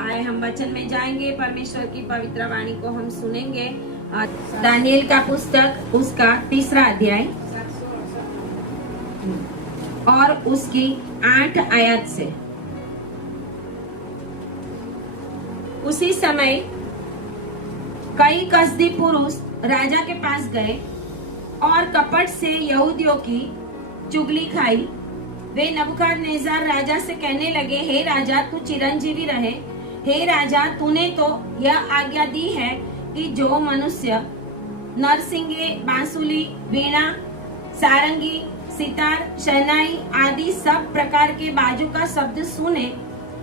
आए हम वचन में जाएंगे, परमेश्वर की पवित्र वाणी को हम सुनेंगे। दानिएल का पुस्तक उसका 3रा अध्याय और उसकी 8 आयत से। उसी समय कई कसदी पुरुष राजा के पास गए और कपट से यहूदियों की चुगली खाई। वे नबूकदनेस्सर राजा से कहने लगे, हे राजा, तू चिरंजीवी रहे। हे राजा, तूने तो यह आज्ञा दी है कि जो मनुष्य नरसिंगे, बांसुली, वीणा, सारंगी, सितार, शहनाई आदि सब प्रकार के बाजू का शब्द सुने,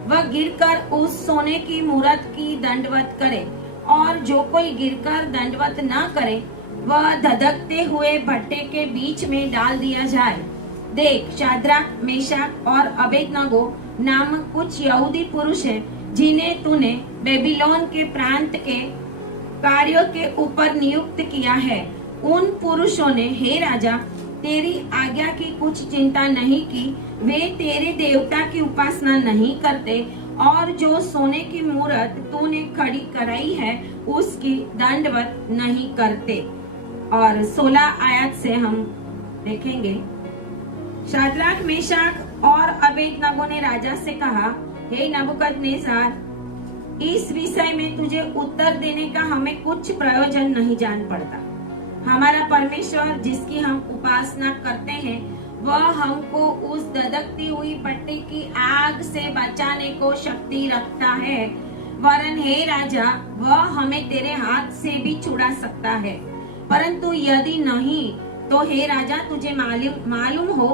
वह गिरकर उस सोने की मूरत की दंडवत करे, और जो कोई गिरकर दंडवत न करे वह धधकते हुए भट्टे के बीच में डाल दिया जाए। देख, शाद्राक, मेशक और अबेदनगो नामक कुछ यहूदी पुरुष हैं जिन्हें तूने बेबीलोन के प्रांत के कार्यों के ऊपर नियुक्त किया है। उन पुरुषों ने, हे राजा, तेरी आज्ञा की कुछ चिंता नहीं की। वे तेरे देवता की उपासना नहीं करते और जो सोने की मूरत तूने खड़ी कराई है उसकी दंडवत नहीं करते। और 16 आयत से हम देखेंगे, शाद्राक, मेशक और अबेदनगो ने राजा से कहा, हे नबूकदनेस्सर, इस विषय में तुझे उत्तर देने का हमें कुछ प्रयोजन नहीं जान पड़ता। हमारा परमेश्वर जिसकी हम उपासना करते हैं वह हमको उस धधकती हुई भट्टी की आग से बचाने को शक्ति रखता है। वरन हे राजा, वह हमें तेरे हाथ से भी छुड़ा सकता है। परंतु यदि नहीं तो हे राजा, तुझे मालूम हो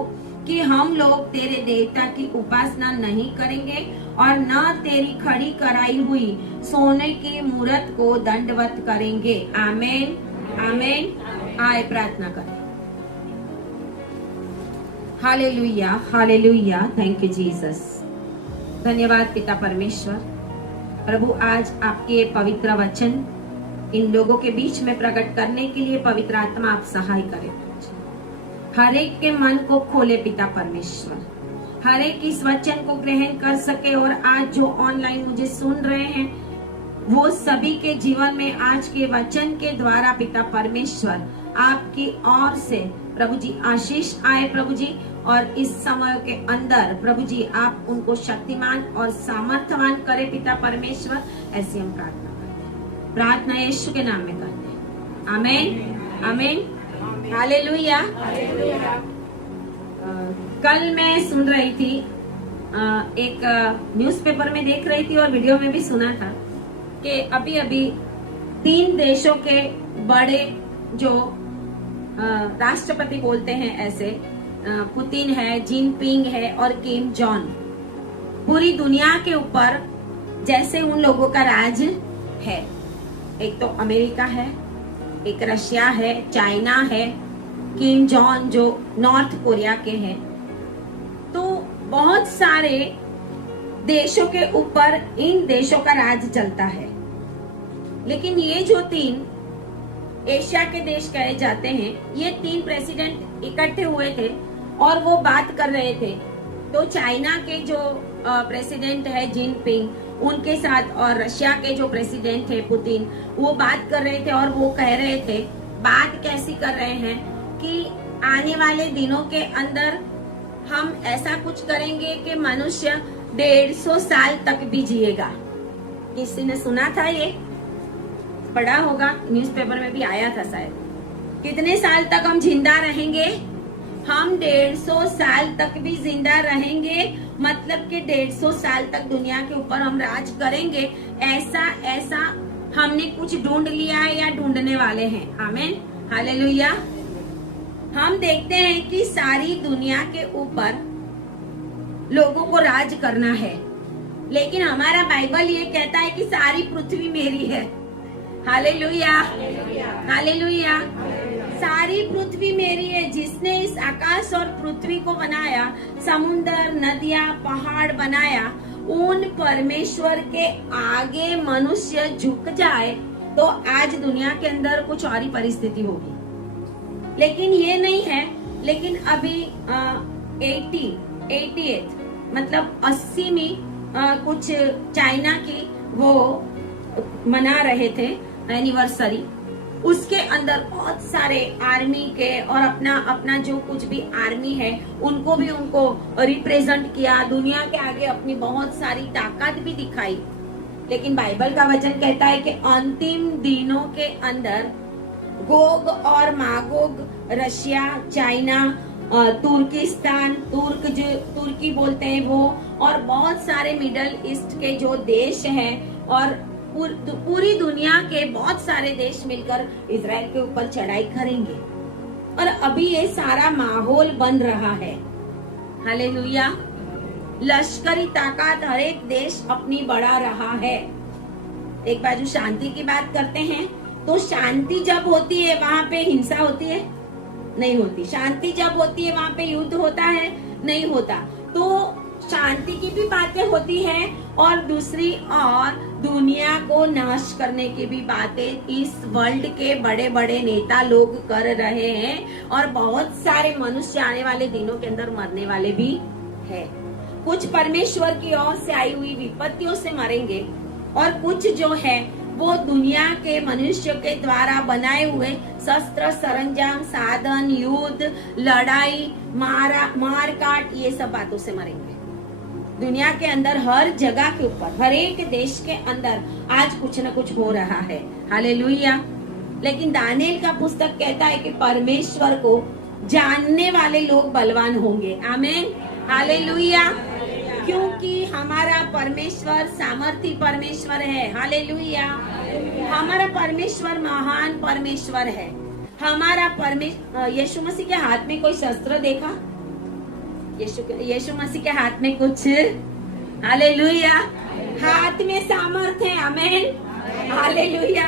कि हम लोग तेरे देवता की उपासना नहीं करेंगे और न तेरी खड़ी कराई हुई सोने की मूरत को दंडवत करेंगे। आमेन, आमेन। आए प्रार्थना करें। Hallelujah, hallelujah. Thank you Jesus. धन्यवाद पिता परमेश्वर। प्रभु, आज आपके पवित्र वचन इन लोगों के बीच में प्रकट करने के लिए पवित्र आत्मा आप सहाय करें। हर एक के मन को खोले पिता परमेश्वर, हर एक इस वचन को ग्रहण कर सके। और आज जो ऑनलाइन मुझे सुन रहे हैं वो सभी के जीवन में आज के वचन के द्वारा पिता परमेश्वर आपकी ओर से प्रभु जी आशीष आए प्रभु जी। और इस समय के अंदर प्रभु जी आप उनको शक्तिमान और सामर्थ्यवान करे पिता परमेश्वर। ऐसी हम प्रार्थना करते हैं, प्रार्थना यीशु के नाम में करते हैं। आमेन, आमेन, हालेलुया। कल मैं सुन रही थी, एक न्यूज़पेपर में देख रही थी और वीडियो में भी सुना था कि अभी अभी 3 देशों के बड़े जो राष्ट्रपति बोलते हैं, ऐसे पुतिन है, जिनपिंग है और किम जोंग, पूरी दुनिया के ऊपर जैसे उन लोगों का राज है। एक तो अमेरिका है, एक रशिया है, चाइना है, किम जोंग जो नॉर्थ कोरिया के हैं। तो बहुत सारे देशों के ऊपर इन देशों का राज चलता है। लेकिन ये जो 3 एशिया के देश कहे जाते हैं, ये 3 प्रेसिडेंट इकट्ठे हुए थे और वो बात कर रहे थे। तो चाइना के जो प्रेसिडेंट है जिनपिंग, उनके साथ, और रशिया के जो प्रेसिडेंट है पुतिन, वो बात कर रहे थे। और वो कह रहे थे, बात कैसी कर रहे हैं कि आने वाले दिनों के अंदर हम ऐसा कुछ करेंगे कि मनुष्य 150 साल तक भी जिएगा। किसी ने सुना था, ये पढ़ा होगा, न्यूज़पेपर में भी आया था शायद। कितने साल तक हम जिंदा रहेंगे? हम 150 साल तक भी जिंदा रहेंगे, मतलब कि 150 साल तक दुनिया के ऊपर हम राज करेंगे। ऐसा हमने कुछ ढूंढ लिया है या ढूंढने वाले हैं। आमेन, हालेलुया। हम देखते हैं कि सारी दुनिया के ऊपर लोगों को राज करना है, लेकिन हमारा बाइबल ये कहता है कि सारी पृथ्वी मेरी है। Hallelujah, hallelujah. सारी पृथ्वी मेरी है। जिसने इस आकाश और पृथ्वी को बनाया, समुद्र, नदियां, पहाड़ बनाया, उन परमेश्वर के आगे मनुष्य झुक जाए तो आज दुनिया के अंदर कुछ और ही परिस्थिति होगी। लेकिन ये नहीं है। लेकिन अभी 88 मतलब 80वीं कुछ चाइना की वो मना रहे थे एनिवर्सरी, उसके अंदर बहुत सारे आर्मी के और अपना जो कुछ भी आर्मी है उनको रिप्रेजेंट किया, दुनिया के आगे अपनी बहुत सारी ताकत भी दिखाई। लेकिन बाइबल का वचन कहता है कि अंतिम दिनों के अंदर गोग और मागोग, रशिया, चाइना, तुर्किस्तान, तुर्की बोलते हैं वो, और बहुत सारे मिडल ईस्ट के जो देश हैं और पूरी दुनिया के बहुत सारे देश मिलकर इजराइल के ऊपर चढ़ाई करेंगे। और अभी ये सारा माहौल बन रहा है। हालेलुया। लश्करी ताकत हर एक देश अपनी बढ़ा रहा है। एक बाजू शांति की बात करते हैं तो शांति जब होती है वहां पे हिंसा होती है? नहीं होती। शांति जब होती है वहां पे युद्ध होता है? नहीं होता। तो शांति की भी बातें होती है और दूसरी और दुनिया को नाश करने की भी बातें इस वर्ल्ड के बड़े बड़े नेता लोग कर रहे हैं। और बहुत सारे मनुष्य आने वाले दिनों के अंदर मरने वाले भी है। कुछ परमेश्वर की ओर से आई हुई विपत्तियों से मरेंगे और कुछ जो है वो दुनिया के मनुष्य के द्वारा बनाए हुए शस्त्र, सरंजाम, साधन, युद्ध, लड़ाई, मार काट, ये सब बातों से मरेंगे। दुनिया के अंदर हर जगह के ऊपर, हर एक देश के अंदर आज कुछ न कुछ हो रहा है। हालेलुया। लेकिन दानिएल का पुस्तक कहता है कि परमेश्वर को जानने वाले लोग बलवान होंगे। आमीन। हालेलुया। क्योंकि हमारा परमेश्वर सामर्थी परमेश्वर है। हालेलुया। हमारा परमेश्वर महान परमेश्वर है। हमारा परमेश्वर, यीशु मसीह के हाथ में कोई शस्त्र देखा? यीशु मसीह के हाथ में कुछ? हालेलुया। हाथ में सामर्थ है। आमीन। हालेलुया।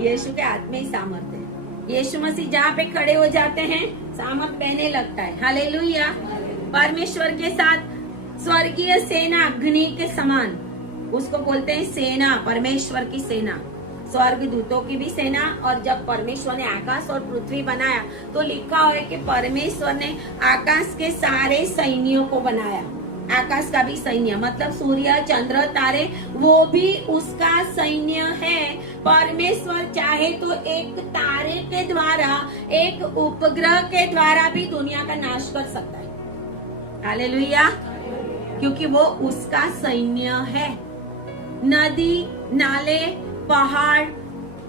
यीशु के हाथ में ही सामर्थ है। यीशु मसीह जहाँ पे खड़े हो जाते हैं सामर्थ बहने लगता है। हालेलुया। परमेश्वर के साथ स्वर्गीय सेना अग्नि के समान, उसको बोलते हैं सेना, परमेश्वर की सेना, स्वर्ग दूतों की भी सेना। और जब परमेश्वर ने आकाश और पृथ्वी बनाया तो लिखा हुआ है कि परमेश्वर ने आकाश के सारे सैन्यों को बनाया। आकाश का भी सैन्य मतलब सूर्य, चंद्र, तारे, वो भी उसका सैन्य है। परमेश्वर चाहे तो एक तारे के द्वारा, एक उपग्रह के द्वारा भी दुनिया का नाश कर सकता है। हालेलुया। क्योंकि वो उसका सैन्य है। नदी, नाले, पहाड़,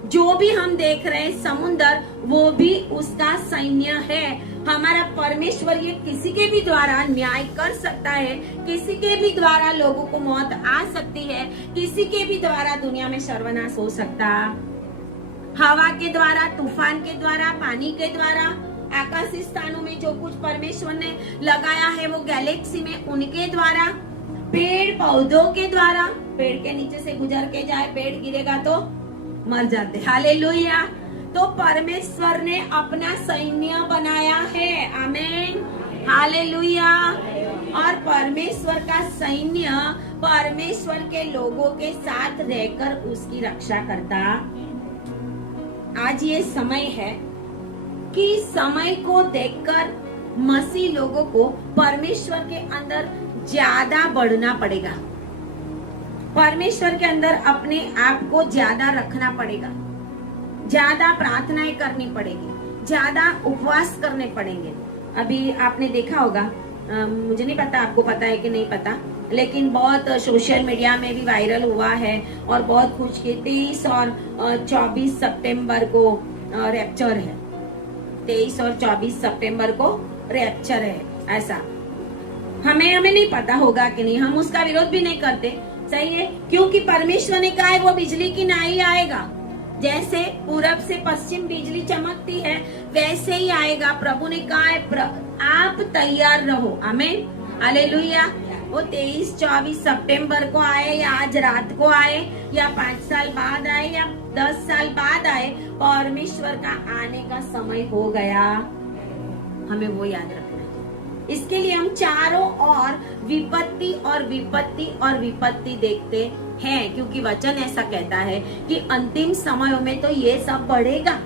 जो भी हम देख रहे हैं, समुन्दर, वो भी उसका सैन्य है। हमारा परमेश्वर ये किसी के भी द्वारा न्याय कर सकता है, किसी के भी द्वारा लोगों को मौत आ सकती है, किसी के भी द्वारा दुनिया में सर्वनाश हो सकता। हवा के द्वारा, तूफान के द्वारा, पानी के द्वारा, आकाशीय स्थानों में जो कुछ परमेश्वर ने लगाया है वो गैलेक्सी में, उनके द्वारा, पेड़ पौधों के द्वारा। पेड़ के नीचे से गुजर के जाए, पेड़ गिरेगा तो मर जाते। हालेलुया। तो परमेश्वर ने अपना सैन्य बनाया है। आमीन। हालेलुया। और परमेश्वर का सैन्य परमेश्वर के लोगों के साथ रहकर उसकी रक्षा करता। आज ये समय है कि समय को देखकर मसीह लोगों को परमेश्वर के अंदर ज्यादा बढ़ना पड़ेगा। परमेश्वर के अंदर अपने आप को ज्यादा रखना पड़ेगा, ज्यादा प्रार्थनाएं करनी पड़ेगी, ज्यादा उपवास करने पड़ेंगे। अभी आपने देखा होगा, मुझे नहीं पता आपको पता है कि नहीं पता, लेकिन बहुत सोशल मीडिया में भी वायरल हुआ है और बहुत कुछ के 23 और 24 सितंबर को रैप्चर है। 23 और 24 सितंबर को रैप्चर है। ऐसा हमें नहीं पता होगा कि नहीं, हम उसका विरोध भी नहीं करते, सही है, क्योंकि परमेश्वर ने कहा है वो बिजली की नाई आएगा। जैसे पूरब से पश्चिम बिजली चमकती है वैसे ही आएगा। प्रभु ने कहा है आप तैयार रहो। आमीन। हालेलुया। वो 23-24 सितंबर को आए या आज रात को आए या 5 साल बाद आए या 10 साल बाद आए, परमेश्वर का आने का समय हो गया। हमें वो याद रखना है। इसके लिए हम चारों ओर विपत्ति और विपत्ति और विपत्ति देखते हैं, क्योंकि वचन ऐसा कहता है कि अंतिम समयों में तो ये सब बढ़ेगा।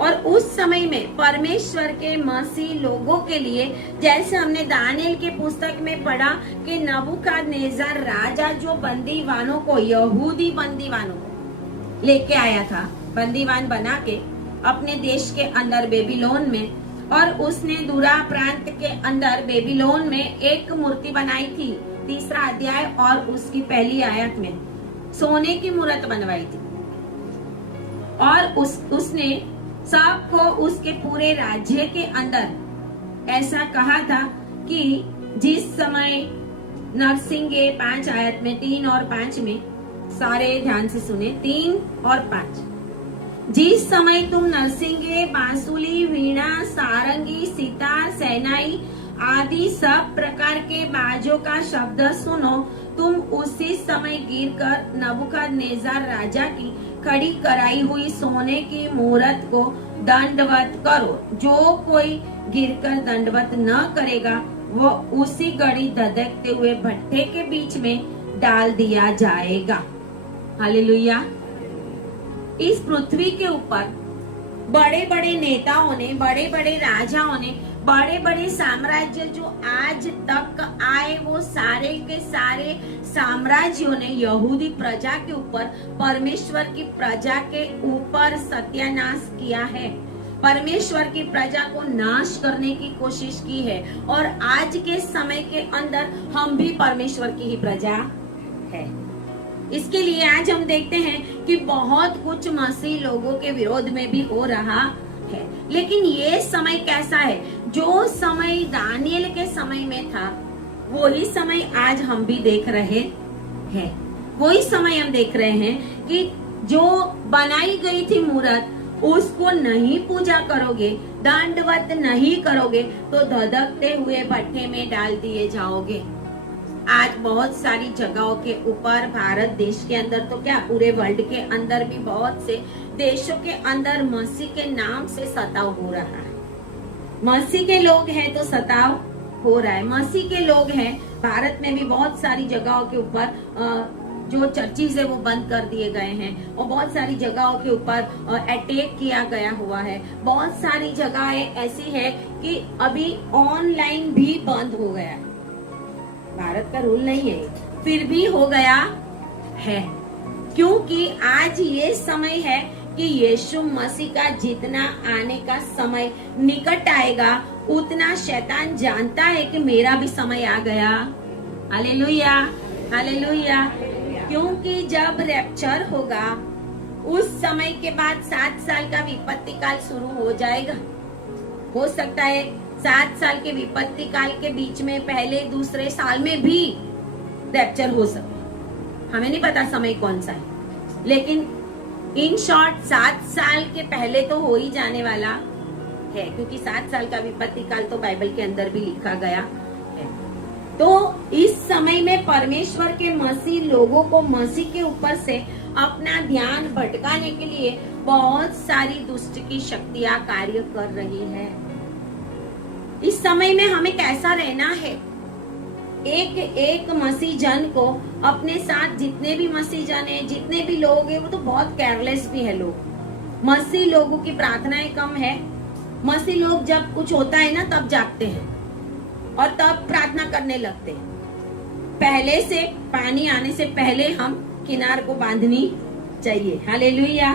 और उस समय में परमेश्वर के मसीह लोगों के लिए, जैसे हमने दानियल के पुस्तक में पढ़ा कि नबूकदनेस्सर राजा जो बंदीवानों को, यहूदी बंदीवानों को लेके आया था, बंदीवान बना के अपने देश के अंदर बेबीलोन में, और उसने दूरा प्रांत के अंदर बेबीलोन में एक मूर्ति बनाई थी। 3 अध्याय और उसकी पहली आयत में सोने की मूर्त बनवाई थी, और उसने सबको उसके पूरे राज्य के अंदर ऐसा कहा था कि जिस समय नरसिंगे 5 आयत में 3 और 5 में, सारे ध्यान से सुने, 3 और 5, जिस समय तुम नरसिंगे, बांसुरी, वीणा, सारंगी, सितार, सैनाई आदि सब प्रकार के बाजों का शब्द सुनो, तुम उसी समय गिरकर नबूकदनेस्सर राजा की खड़ी कराई हुई सोने की मूरत को दंडवत करो। जो कोई गिरकर दंडवत न करेगा वो उसी घड़ी धधकते हुए भट्ठे के बीच में डाल दिया जाएगा। हालेलुया। इस पृथ्वी के ऊपर बड़े बड़े नेताओं ने, बड़े बड़े राजाओं ने, बड़े बड़े साम्राज्य जो आज तक आए, वो सारे के सारे साम्राज्यों ने यहूदी प्रजा के ऊपर, परमेश्वर की प्रजा के ऊपर सत्यानाश किया है, परमेश्वर की प्रजा को नाश करने की कोशिश की है। और आज के समय के अंदर हम भी परमेश्वर की ही प्रजा है। इसके लिए आज हम देखते हैं कि बहुत कुछ मसीह लोगों के विरोध में भी हो रहा है। लेकिन ये समय कैसा है? जो समय दानियल के समय में था वही समय आज हम भी देख रहे हैं। वही समय हम देख रहे हैं कि जो बनाई गई थी मूर्त, उसको नहीं पूजा करोगे, दंडवत नहीं करोगे तो धधकते हुए भट्ठे में डाल दिए जाओगे। आज बहुत सारी जगहों के ऊपर, भारत देश के अंदर तो क्या पूरे वर्ल्ड के अंदर भी बहुत से देशों के अंदर मसीह के नाम से सताव हो रहा है। मसीह के लोग हैं तो सताव हो रहा है। मसीह के लोग हैं, भारत में भी बहुत सारी जगहों के ऊपर जो चर्चिज है वो बंद कर दिए गए हैं, और बहुत सारी जगहों के ऊपर अटैक किया गया हुआ है। बहुत सारी जगहें ऐसी है कि अभी ऑनलाइन भी बंद हो गया है। भारत का रूल नहीं है, फिर भी हो गया है, क्योंकि आज ये समय है कि यीशु मसीह का जितना आने का समय निकट आएगा, उतना शैतान जानता है कि मेरा भी समय आ गया। Hallelujah, hallelujah. क्योंकि जब रैप्चर होगा उस समय के बाद 7 साल का विपत्ति काल शुरू हो जाएगा। हो सकता है 7 साल के विपत्ति काल के बीच में पहले दूसरे साल में भी रैप्चर हो सके, हमें नहीं पता समय कौन सा है, लेकिन इन शॉर्ट 7 साल के पहले तो हो ही जाने वाला है, क्योंकि 7 साल का विपत्ति काल तो बाइबल के अंदर भी लिखा गया है। तो इस समय में परमेश्वर के मसीह लोगों को मसीह के ऊपर से अपना ध्यान भटकाने के लिए बहुत सारी दुष्ट की शक्तियां कार्य कर रही है। इस समय में हमें कैसा रहना है? एक एक मसीह जन को अपने साथ, जितने भी मसीह जन है, जितने भी लोग हैं, वो तो बहुत केयरलेस भी है लोग। मसीह लोगों की प्रार्थनाएं कम है। मसीह लोग जब कुछ होता है ना तब जागते हैं और तब प्रार्थना करने लगते हैं। पहले से, पानी आने से पहले हम किनार को बांधनी चाहिए। हालेलुया।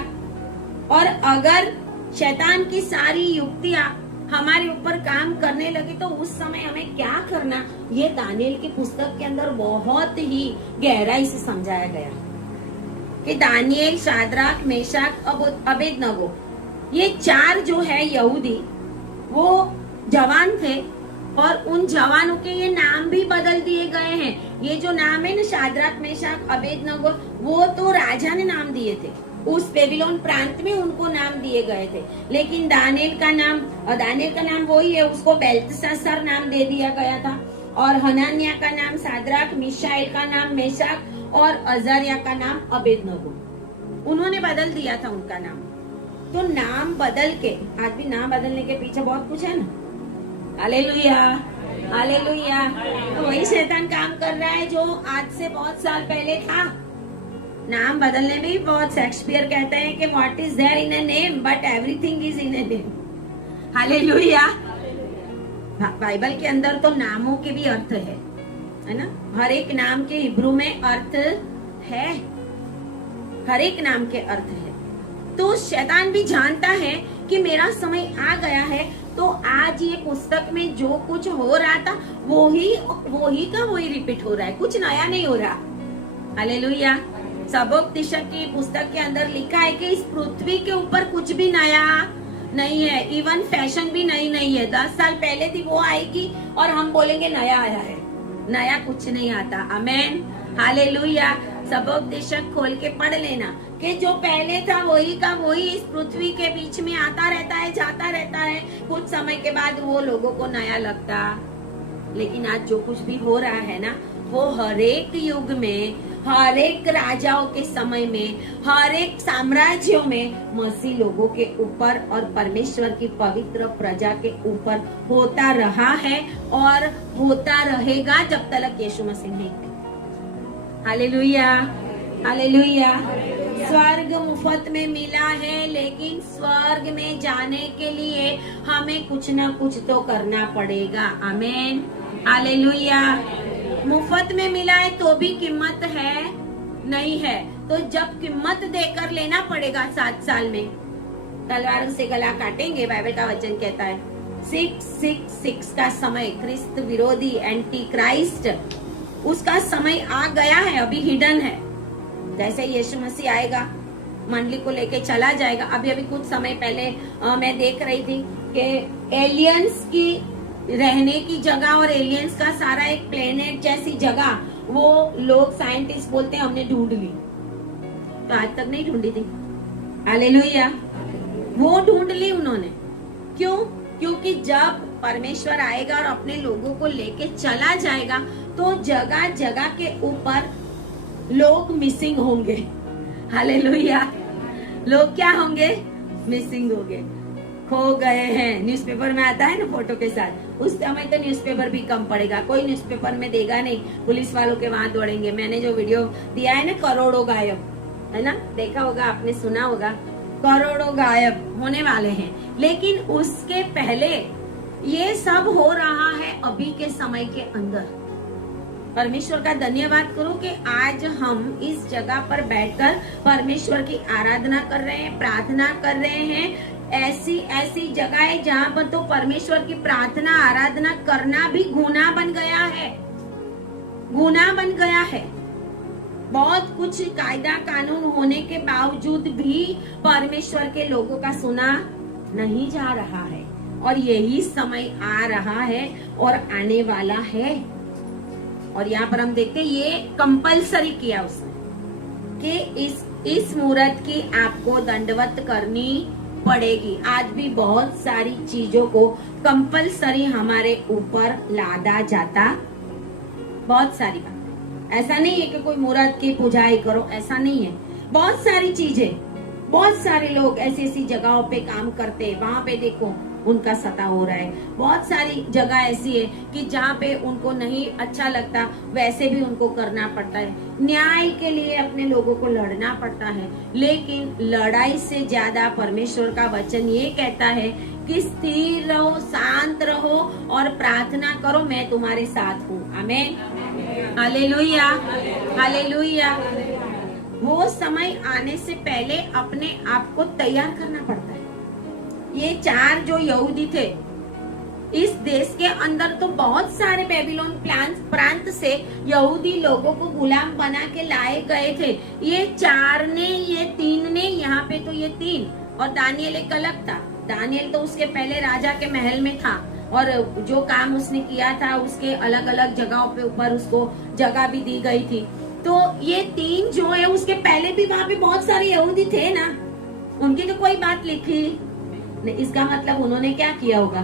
और अगर शैतान की सारी युक्तियां हमारे ऊपर काम करने लगे तो उस समय हमें क्या करना, ये दानियल की पुस्तक के अंदर बहुत ही गहराई से समझाया गया कि दानियल, शाद्राक, मेशाक, अबेदनगो, ये 4 जो है यहूदी, वो जवान थे और उन जवानों के ये नाम भी बदल दिए गए हैं। ये जो नाम है ना, शाद्राक, मेशाक, अबेदनगो, वो तो राजा ने नाम दिए थे, उस बेबीलोन प्रांत में उनको नाम दिए गए थे। लेकिन दानियल का नाम वही है, उसको बेल्तशास्सर नाम दे दिया गया था, और हनान्याह का नाम शाद्राक, मिशाएल का नाम मेशाक और अजर्याह का नाम अबेदनगो। उन्होंने बदल दिया था उनका नाम। तो नाम बदल के, आज भी नाम बदलने के पीछे बहुत कुछ है ना। Hallelujah, hallelujah. तो वही शैतान काम कर रहा है जो आज से बहुत साल पहले था। नाम बदलने में भी बहुत, शेक्सपियर कहते हैं कि what is there in a name but everything is in a name. Hallelujah. Bible के अंदर तो नामों के भी अर्थ है ना? हर एक नाम के हिब्रू में अर्थ है, हर एक नाम के अर्थ है। तो शैतान भी जानता है कि मेरा समय आ गया है, तो आज ये पुस्तक में जो कुछ हो रहा था वही का वही रिपीट हो रहा है, कुछ नया नहीं हो रहा। हालेलुया। सबोपदेशक की पुस्तक के अंदर लिखा है कि इस पृथ्वी के ऊपर कुछ भी नया नहीं है, इवन फैशन भी नई नहीं है। 10 साल पहले थी वो आएगी और हम बोलेंगे नया आया है। नया कुछ नहीं आता। आमेन। हालेलुया। सबोपदेशक खोल के पढ़ लेना कि जो पहले था वही का वही इस पृथ्वी के बीच में आता रहता है, जाता रहता है। कुछ समय के बाद वो लोगों को नया लगता, लेकिन आज जो कुछ भी हो रहा है ना, वो हर एक युग में, हर एक राजाओं के समय में, हर एक साम्राज्यों में मसीह लोगों के ऊपर और परमेश्वर की पवित्र प्रजा के ऊपर होता रहा है और होता रहेगा जब तक यीशु मसीह नहीं। हालेलुया। हालेलुया। स्वर्ग मुफ्त में मिला है, लेकिन स्वर्ग में जाने के लिए हमें कुछ ना कुछ तो करना पड़ेगा। आमीन। हालेलुया। मुफ्त में मिला है तो भी कीमत है नहीं है, तो जब कीमत देकर लेना पड़ेगा 7 साल में तलवार से गला काटेंगे। बाइबल का वचन कहता है 666 का समय, क्रिस्त विरोधी एंटी क्राइस्ट, उसका समय आ गया है, अभी हिडन है। जैसे यीशु मसीह आएगा, मंडली को लेके चला जाएगा। अभी कुछ समय पहले मैं देख रही थी कि एलियंस की रहने की जगह और एलियंस का सारा एक प्लेनेट जैसी जगह वो लोग साइंटिस्ट बोलते हैं हमने ढूंढ ली, तो आज तक नहीं ढूंढी थी। हालेलुया। वो ढूंढ ली उन्होंने। क्यों? क्योंकि जब परमेश्वर आएगा और अपने लोगों को लेके चला जाएगा, तो जगह जगह के ऊपर लोग मिसिंग होंगे। हालेलुया। लोग क्या होंगे? मिसिंग होंगे, खो गए हैं। न्यूज़पेपर में आता है ना फोटो के साथ। उस समय तो न्यूज़पेपर भी कम पड़ेगा, कोई न्यूज़पेपर में देगा नहीं, पुलिस वालों के वहां दौड़ेंगे। मैंने जो वीडियो दिया है ना, करोड़ों गायब, है ना, देखा होगा आपने, सुना होगा, करोड़ों गायब होने वाले हैं। लेकिन उसके पहले ये सब हो रहा है अभी के समय के अंदर। परमेश्वर का धन्यवाद करो कि आज हम इस जगह पर बैठकर परमेश्वर की आराधना कर रहे हैं, प्रार्थना कर रहे हैं। ऐसी ऐसी जगह है जहाँ पर तो परमेश्वर की प्रार्थना आराधना करना भी गुनाह बन गया है, गुनाह बन गया है। बहुत कुछ कायदा कानून होने के बावजूद भी परमेश्वर के लोगों का सुना नहीं जा रहा है, और यही समय आ रहा है और आने वाला है। और यहाँ पर हम देखते हैं ये कंपलसरी किया उसने कि इस मुहूर्त की आपको दंडवत करनी पड़ेगी। आज भी बहुत सारी चीजों को कंपलसरी हमारे ऊपर लादा जाता, बहुत सारी बातें। ऐसा नहीं है कि कोई मुहूर्त की पूजाई करो, ऐसा नहीं है। बहुत सारी चीजें, बहुत सारे लोग ऐसी ऐसी जगहों पे काम करते हैं, वहां पे देखो उनका सता हो रहा है। बहुत सारी जगह ऐसी है कि जहाँ पे उनको नहीं अच्छा लगता, वैसे भी उनको करना पड़ता है। न्याय के लिए अपने लोगों को लड़ना पड़ता है, लेकिन लड़ाई से ज्यादा परमेश्वर का वचन ये कहता है कि स्थिर रहो, शांत रहो और प्रार्थना करो, मैं तुम्हारे साथ हूँ। आमीन। हालेलुया। हालेलुया। वो समय आने से पहले अपने आप को तैयार करना पड़ता है। ये 4 जो यहूदी थे इस देश के अंदर, तो बहुत सारे बेबीलोन प्रांत से यहूदी लोगों को गुलाम बना के लाए गए थे। ये 4 ने, ये 3 ने, यहाँ पे तो ये 3, और दानियल एक अलग था। दानियल तो उसके पहले राजा के महल में था, और जो काम उसने किया था उसके अलग अलग जगहों पे ऊपर उसको जगह भी दी गई थी। तो ये 3 जो है, उसके पहले भी वहाँ पे बहुत सारे यहूदी थे ना, उनकी तो कोई बात लिखी नहीं। इसका मतलब उन्होंने क्या किया होगा?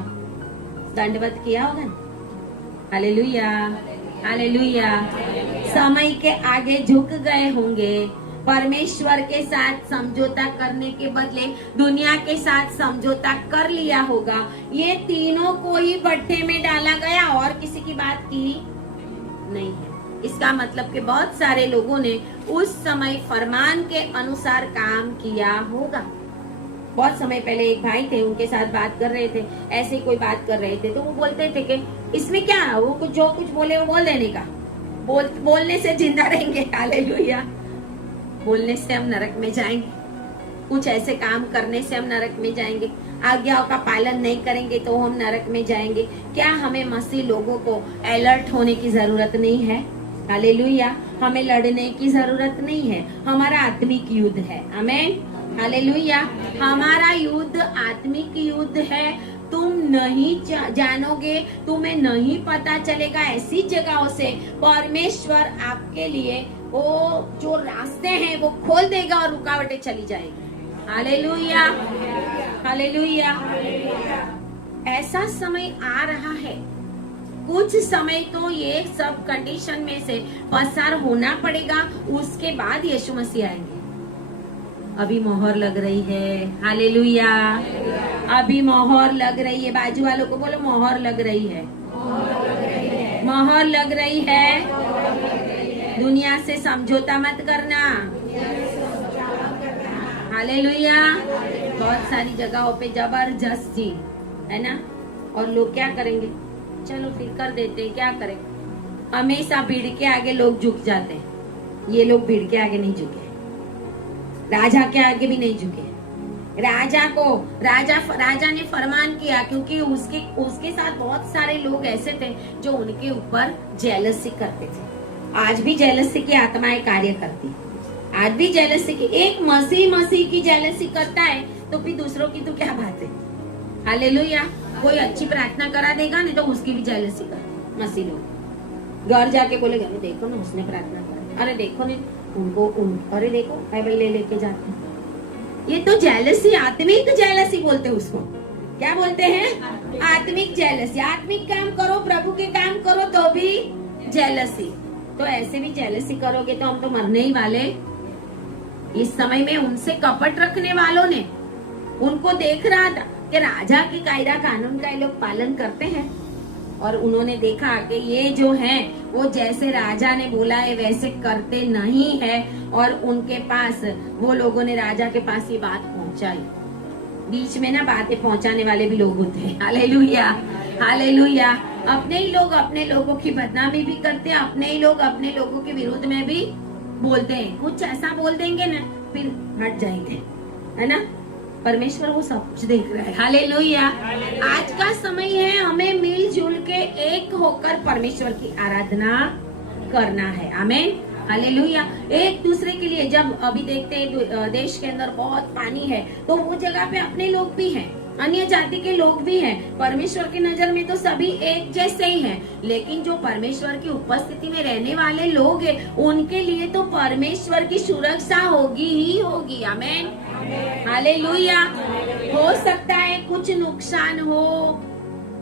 दंडवत किया होगा। हालेलुया। हालेलुया। समय के आगे झुक गए होंगे। परमेश्वर के साथ समझौता करने के बदले दुनिया के साथ समझौता कर लिया होगा। ये तीनों को ही भट्टे में डाला गया और किसी की बात की नहीं है। इसका मतलब कि बहुत सारे लोगों ने उस समय फरमान के अनुसार काम किया होगा। बहुत समय पहले एक भाई थे, उनके साथ बात कर रहे थे, ऐसे ही कोई बात कर रहे थे, तो वो बोलते थे कि इसमें क्या है, वो जो कुछ बोले वो बोल देने का, बोलने से जिंदा रहेंगे। हालेलुया। बोलने से हम नरक में जाएंगे, कुछ ऐसे काम करने से हम नरक में जाएंगे, आज्ञाओं का पालन नहीं करेंगे तो हम नरक में जाएंगे। क्या हमें मसीह लोगों को अलर्ट होने की जरूरत नहीं है? हालेलुया। हमें लड़ने की जरूरत नहीं है, हमारा आत्मिक युद्ध है। आमीन। हालेलुया। हमारा युद्ध आत्मिक युद्ध है। तुम नहीं जानोगे, तुम्हें नहीं पता चलेगा, ऐसी जगहों से परमेश्वर आपके लिए वो जो रास्ते हैं वो खोल देगा और रुकावटें चली जाएगी। हालेलुया। हालेलुया। ऐसा समय आ रहा है, कुछ समय तो ये सब कंडीशन में से पसार होना पड़ेगा, उसके बाद यीशु मसीह आएंगे। अभी मोहर लग रही है। हालेलुया। अभी मोहर लग रही है। बाजू वालों को बोलो मोहर लग रही है, मोहर लग रही है। दुनिया से समझौता मत करना। हालेलुया। बहुत सारी जगहों पे जबरदस्ती है ना, और लोग क्या करेंगे, चलो फिर कर देते हैं, क्या करें। हमेशा भीड़ के आगे लोग झुक जाते हैं, ये लोग भीड़ के आगे नहीं झुके, राजा के आगे भी नहीं झुके। राजा ने फरमान किया, क्योंकि उसके साथ बहुत सारे लोग ऐसे थे जो उनके ऊपर जेलसी करते थे। आज भी जेलसी की आत्माएं कार्य करती, आज भी जेलसी की। एक मसीह की जेलसी करता है तो फिर दूसरों की तो क्या बात है। हालेलुया। कोई अच्छी प्रार्थना करा देगा नहीं तो उसकी भी जेलसी कर। मसीह लोग घर जाके बोलेगा, अरे देखो ना उसने प्रार्थना करा, अरे देखो ने अरे देखो बाइबल ले लेके जाते हैं। ये तो जेलसी, आत्मिक जेलसी बोलते हैं उसको। क्या बोलते हैं? आत्मिक जेलसी। आत्मिक काम करो, प्रभु के काम करो तो भी जेलसी। तो ऐसे भी जेलसी करोगे तो हम तो मरने ही वाले। इस समय में उनसे कपट रखने वालों ने, उनको देख रहा था कि राजा की कायदा कानून का ये लोग पालन करते हैं, और उन्होंने देखा कि ये जो है वो जैसे राजा ने बोला है वैसे करते नहीं है, और उनके पास, वो लोगों ने राजा के पास ये बात पहुंचाई। बीच में ना बातें पहुंचाने वाले भी लोग होते हैं। हालेलुया। हालेलुया। अपने ही लोग अपने लोगों की बदनामी भी करते हैं, अपने ही लोग अपने लोगों के विरुद्ध में भी बोलते हैं। कुछ ऐसा बोल देंगे ना फिर हट जाएंगे, है ना। परमेश्वर वो सब कुछ देख रहा है। हालेलुया। आज का समय है, हमें मिलजुल के एक होकर परमेश्वर की आराधना करना है। आमीन। हालेलुया। एक दूसरे के लिए, जब अभी देखते हैं देश के अंदर बहुत पानी है तो वो जगह पे अपने लोग भी हैं, अन्य जाति के लोग भी हैं। परमेश्वर की नजर में तो सभी एक जैसे ही हैं, लेकिन जो परमेश्वर की उपस्थिति में रहने वाले लोग हैं उनके लिए तो परमेश्वर की सुरक्षा होगी ही होगी। आमीन। हालेलुया। हो सकता है कुछ नुकसान हो,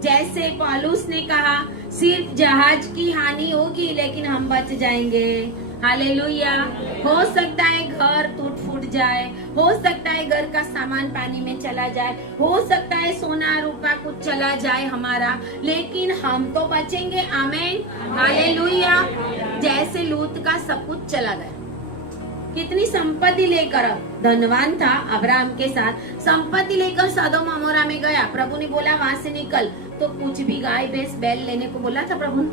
जैसे पौलुस ने कहा सिर्फ जहाज की हानि होगी लेकिन हम बच जाएंगे। हालेलुया। हो सकता है घर टूट फूट जाए, हो सकता है घर का सामान पानी में चला जाए, हो सकता है सोना रूपा कुछ चला जाए हमारा, लेकिन हम तो बचेंगे। आमीन। हालेलुया। जैसे लूत का सब कुछ चला गया, कितनी संपत्ति लेकर, धनवान था अब्राहम के साथ, संपत्ति लेकर सदोम अमोरा में गया। प्रभु ने बोला वहां से निकल, तो कुछ भी गाय भैंस बैल लेने को बोला था प्रभु ने,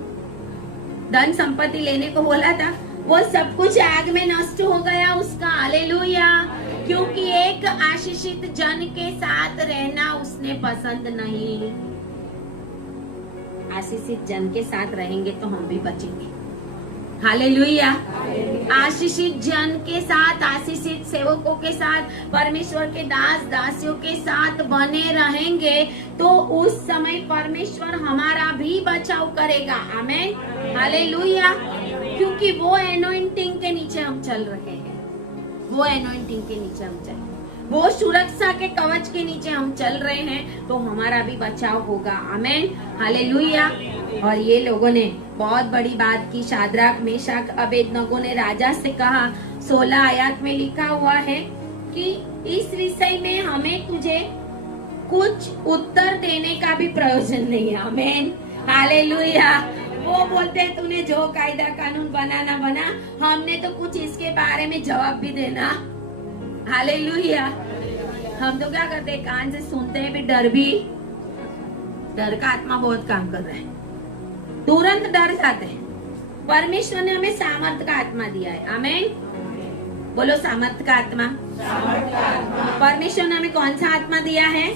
धन संपत्ति लेने को बोला था, वो सब कुछ आग में नष्ट हो गया उसका। हालेलुया। क्योंकि एक आशीषित जन के साथ रहना उसने पसंद नहीं। आशीषित जन के साथ रहेंगे तो हम भी बचेंगे। हालेलुया। आशीषित जन के साथ, आशीषित सेवकों के साथ, परमेश्वर के दास दासियों के साथ बने रहेंगे तो उस समय परमेश्वर हमारा भी बचाव करेगा। आमीन। हालेलुया। क्योंकि वो एनॉइंटिंग के नीचे हम चल रहे हैं, वो एनॉइंटिंग के नीचे हम चल, वो सुरक्षा के कवच के नीचे हम चल रहे हैं, तो हमारा भी बचाव होगा। आमीन। हालेलुया। और ये लोगों ने बहुत बड़ी बात की। शाद्राक मेशक अबेदनगो ने राजा से कहा, 16 आयत में लिखा हुआ है कि इस विषय में हमें तुझे कुछ उत्तर देने का भी प्रयोजन नहीं है। आमीन। हालेलुया। वो बोलते हैं तूने जो कायदा कानून बनाना बना, हमने तो कुछ इसके बारे में जवाब भी देना। हालेलुया। हम तो क्या करते हैं, कान से सुनते हैं भी डर का आत्मा बहुत काम कर रहा है, तुरंत डर जाते हैं। परमेश्वर ने हमें सामर्थ का आत्मा दिया है। आमीन। बोलो सामर्थ का आत्मा। परमेश्वर ने हमें कौन सा आत्मा दिया है?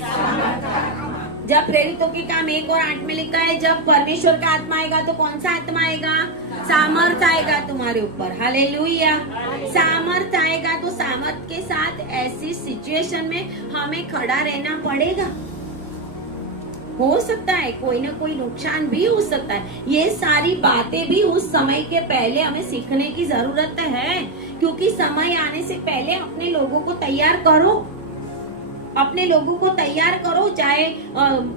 जब प्रेरितों के काम 1:8 में लिखा है, जब परमेश्वर का आत्मा आएगा तो कौन सा आत्मा आएगा? सामर्थ आएगा तुम्हारे ऊपर। हालेलुया। सामर्थ आएगा तो सामर्थ के साथ ऐसी सिचुएशन में हमें खड़ा रहना पड़ेगा। हो सकता है कोई ना कोई नुकसान भी हो सकता है। ये सारी बातें भी उस समय के पहले हमें सीखने की जरूरत है, क्योंकि समय आने से पहले अपने लोगों को तैयार करो। अपने लोगों को तैयार करो। चाहे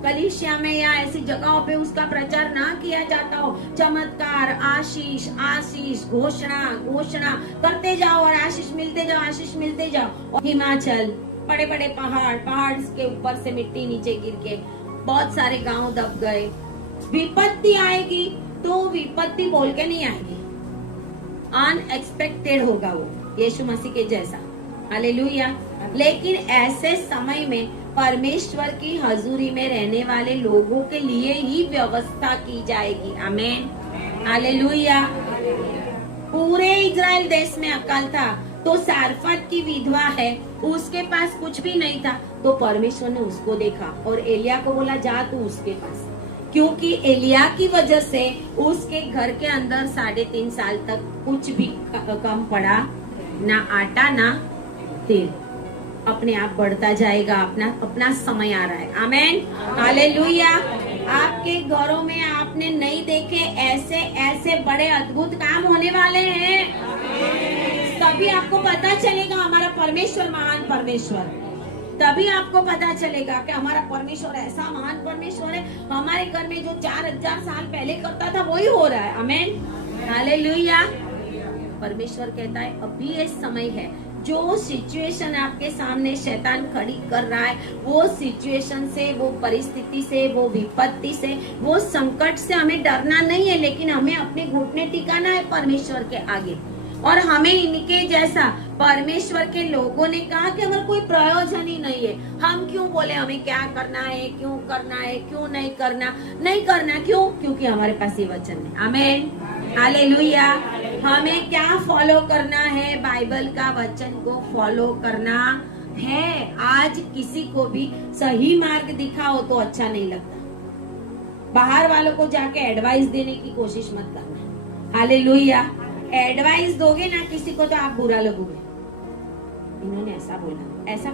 कलीसिया में या ऐसी जगहों पे उसका प्रचार ना किया जाता हो, चमत्कार, आशीष आशीष, घोषणा घोषणा करते जाओ और आशीष मिलते जाओ, आशीष मिलते जाओ। और हिमाचल, बड़े बड़े पहाड़ के ऊपर से मिट्टी नीचे गिर के बहुत सारे गांव दब गए। विपत्ति आएगी तो विपत्ति बोल के नहीं आएगी, अनएक्सपेक्टेड होगा वो, यीशु मसीह के जैसा। हालेलुया। लेकिन ऐसे समय में परमेश्वर की हजूरी में रहने वाले लोगों के लिए ही व्यवस्था की जाएगी। आमीन। हालेलुया। पूरे इजराइल देश में अकाल था, तो सारफत की विधवा है, उसके पास कुछ भी नहीं था, तो परमेश्वर ने उसको देखा और एलिया को बोला जा तू उसके पास, क्योंकि एलिया की वजह से उसके घर के अंदर 3.5 साल तक कुछ भी कम पड़ा, ना आटा ना तेल। अपने आप बढ़ता जाएगा, अपना समय आ रहा है। आमीन। हालेलुया। आपके घरों में आपने नहीं देखे ऐसे ऐसे बड़े अद्भुत काम होने वाले हैं। तभी आपको पता चलेगा हमारा परमेश्वर महान परमेश्वर। तभी आपको पता चलेगा कि हमारा परमेश्वर ऐसा महान परमेश्वर है। हमारे घर में जो 4000 साल पहले करता था वही हो रहा है। आमीन। हालेलुया। परमेश्वर कहता है अभी ये समय है, जो सिचुएशन आपके सामने शैतान खड़ी कर रहा है, वो सिचुएशन से, वो परिस्थिति से, वो विपत्ति से, वो संकट से हमें डरना नहीं है, लेकिन हमें अपने घुटने टिकाना है परमेश्वर के आगे। और हमें इनके जैसा परमेश्वर के लोगों ने कहा कि हमारा कोई प्रयोजन ही नहीं है। हम क्यों बोले हमें क्या करना है, क्यों करना है, क्यों नहीं करना, क्यों? क्योंकि हमारे पास ये वचन है। आमीन। हालेलुया। हमें क्या फॉलो करना है? बाइबल का वचन को फॉलो करना है। आज किसी को भी सही मार्ग दिखाओ तो अच्छा नहीं लगता। बाहर वालों को जाके एडवाइस देने की कोशिश मत करना। हालेलुया। एडवाइस दोगे ना किसी को तो आप बुरा लगोगे। इन्होंने ऐसा बोला, ऐसा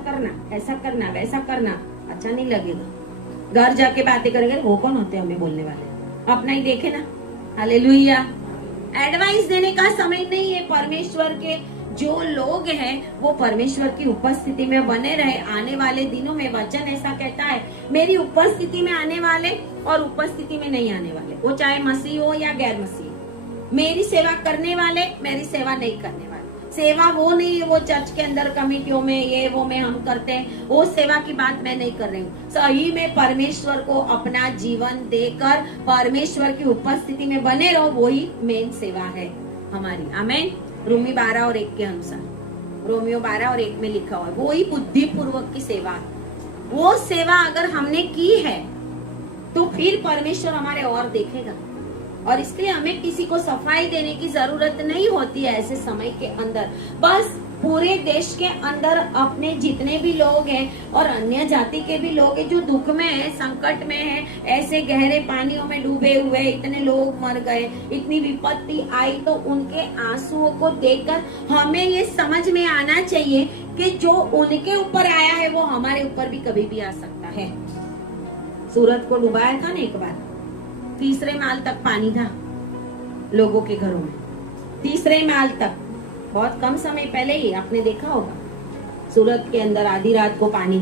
करना, वैसा करना, अच्छा नहीं लगेगा। घर जाके बातें करेंगे, वो कौन होते हैं हमें बोलने वाले? अपना ही देखे ना। हालेलुया। एडवाइस देने का समय नहीं है। परमेश्वर के जो लोग हैं वो परमेश्वर की उपस्थिति में बने रहे। आने वाले दिनों में वचन ऐसा कहता है, मेरी उपस्थिति में आने वाले और उपस्थिति में नहीं आने वाले, वो चाहे मसीह हो या गैर मसीह, मेरी सेवा करने वाले, मेरी सेवा नहीं करने वाले। सेवा वो नहीं है वो चर्च के अंदर कमेटियों में ये वो में हम करते हैं, वो सेवा की बात मैं नहीं कर रही हूँ। सही में परमेश्वर को अपना जीवन देकर परमेश्वर की उपस्थिति में बने रहो, वही मेन सेवा है हमारी। आमीन। रोमी 12 और 1 के अनुसार, रोमियो 12 और 1 में लिखा हुआ है, वही बुद्धि पूर्वक की सेवा। वो सेवा अगर हमने की है तो फिर परमेश्वर हमारे और देखेगा। और इसलिए हमें किसी को सफाई देने की जरूरत नहीं होती है ऐसे समय के अंदर। बस पूरे देश के अंदर अपने जितने भी लोग हैं और अन्य जाति के भी लोग हैं जो दुख में है, संकट में है, ऐसे गहरे पानियों में डूबे हुए, इतने लोग मर गए, इतनी विपत्ति आई, तो उनके आंसुओं को देखकर हमें ये समझ में आना चाहिए कि जो उनके ऊपर आया है वो हमारे ऊपर भी कभी भी आ सकता है। सूरत को डुबाया था ना एक बार, 3रे माल तक पानी था लोगों के घरों में। 3रे माल तक, बहुत कम समय पहले ही आपने देखा होगा सूरत के अंदर आधी रात को पानी।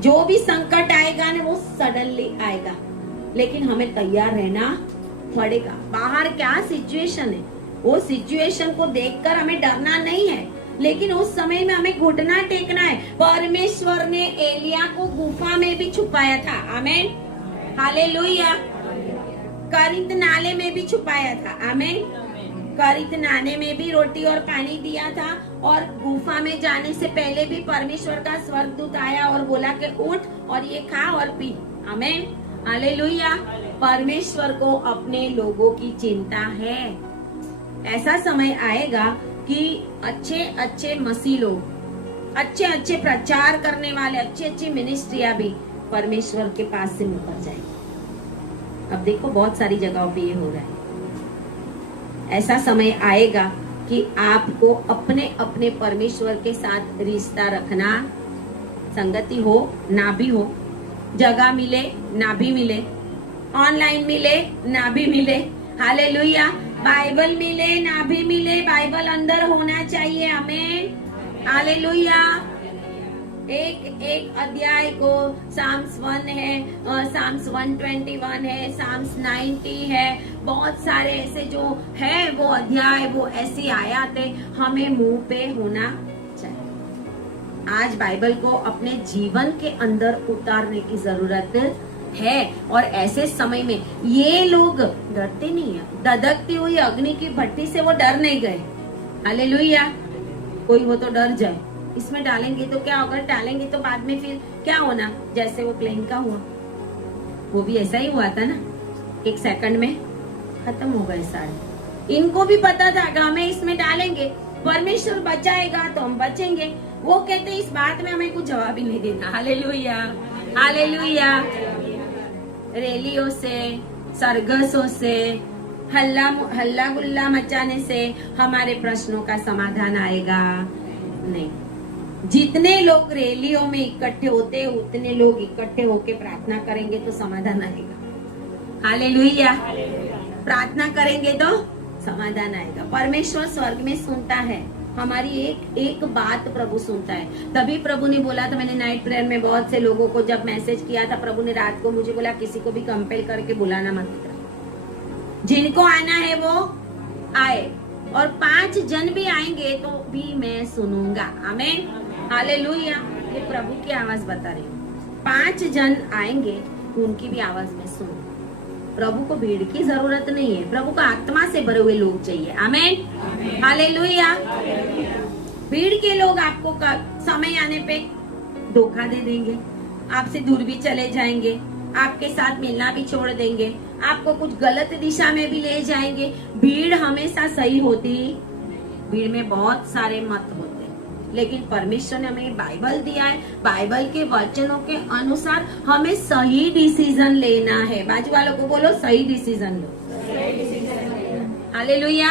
जो भी संकट आएगा ना वो सडनली आएगा, लेकिन हमें तैयार रहना पड़ेगा। बाहर क्या सिचुएशन है, वो सिचुएशन को देखकर हमें डरना नहीं है, लेकिन उस समय में हमें घुटना टेकना है। परमेश्वर ने एलिया को गुफा में भी छुपाया था। आमीन। हालेलुया। करित नाले में भी छुपाया था। आमीन। करित नाले में भी रोटी और पानी दिया था, और गुफा में जाने से पहले भी परमेश्वर का स्वर्गदूत आया और बोला कि उठ और ये खा और पी। आमीन। हालेलुया। परमेश्वर को अपने लोगों की चिंता है। ऐसा समय आएगा कि अच्छे अच्छे मसीह लोग, अच्छे अच्छे प्रचार करने वाले, अच्छी अच्छी मिनिस्ट्रियां भी परमेश्वर के पास से मुकर जाएंगे। अब देखो बहुत सारी जगहों पे ये हो रहा है। ऐसा समय आएगा कि आपको अपने अपने परमेश्वर के साथ रिश्ता रखना, संगति हो ना भी हो, जगह मिले ना भी मिले, ऑनलाइन मिले ना भी मिले, हालेलुया, बाइबल मिले ना भी मिले, बाइबल अंदर होना चाहिए। आमीन। हालेलुया। एक एक अध्याय को साम्स 1 है, साम्स 121 है, साम्स 90 है, बहुत सारे ऐसे जो है वो अध्याय, वो ऐसी आयत है, हमें मुंह पे होना चाहिए। आज बाइबल को अपने जीवन के अंदर उतारने की जरूरत है। और ऐसे समय में ये लोग डरते नहीं है। धधकती हुई अग्नि की भट्टी से वो डर नहीं गए। हालेलुया। कोई हो तो डर जाए, इसमें डालेंगे तो क्या होगा, डालेंगे तो बाद में फिर क्या होना, जैसे वो प्लेन का हुआ, वो भी ऐसा ही हुआ था ना, 1 सेकंड में खत्म हो गए सारे। इनको भी पता था कि हमें इसमें डालेंगे, परमेश्वर बचाएगा तो हम बचेंगे। वो कहते इस बात में हमें कुछ जवाब ही नहीं देना। हालेलुया। हालेलुया। रैलियों से, सरगसों से, हल्ला गुल्ला मचाने से हमारे प्रश्नों का समाधान आएगा नहीं। जितने लोग रैलियों में इकट्ठे होते हैं, उतने लोग इकट्ठे होके प्रार्थना करेंगे तो समाधान आएगा। हालेलुया। प्रार्थना करेंगे तो समाधान आएगा। परमेश्वर स्वर्ग में सुनता है, हमारी एक एक बात प्रभु सुनता है। तभी प्रभु ने बोला था, मैंने नाइट प्रेयर में बहुत से लोगों को जब मैसेज किया था, प्रभु ने रात को मुझे बोला किसी को भी कंपेल करके बुलाना मत, जिनको आना है वो आए, और 5 जन भी आएंगे तो भी मैं सुनूंगा। आमीन। हालेलुया। ये प्रभु की आवाज बता रही हूँ। 5 जन आएंगे, उनकी भी आवाज मैं सुनूंगा। प्रभु को भीड़ की जरूरत नहीं है, प्रभु को आत्मा से भरे हुए लोग चाहिए। आमीन। हालेलुया। भीड़ के लोग आपको समय आने पे धोखा दे देंगे, आपसे दूर भी चले जाएंगे, आपके साथ मिलना भी छोड़ देंगे, आपको कुछ गलत दिशा में भी ले जाएंगे। भीड़ हमेशा सही होती, भीड़ में बहुत सारे मत होते, लेकिन परमेश्वर ने हमें बाइबल दिया है। बाइबल के वचनों के अनुसार हमें सही डिसीजन लेना है। बाजू वालों को बोलो सही डिसीजन लो। हालेलुया।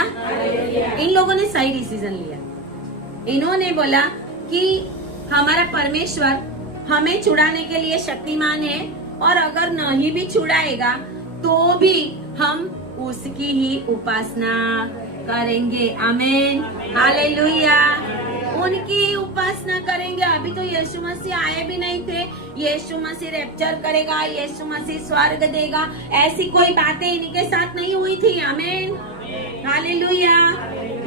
इन लोगों ने सही डिसीजन लिया। इन्होंने बोला कि हमारा परमेश्वर हमें छुड़ाने के लिए शक्तिमान है, और अगर नहीं भी छुड़ाएगा तो भी हम उसकी ही उपासना करेंगे। आमीन। हालेलुया। उनकी उपासना करेंगे। अभी तो यीशु मसीह आए भी नहीं थे। यीशु मसीह रैप्चर करेगा, यीशु मसीह स्वर्ग देगा, ऐसी कोई बातें इनके साथ नहीं हुई थी। आमीन। हालेलुया।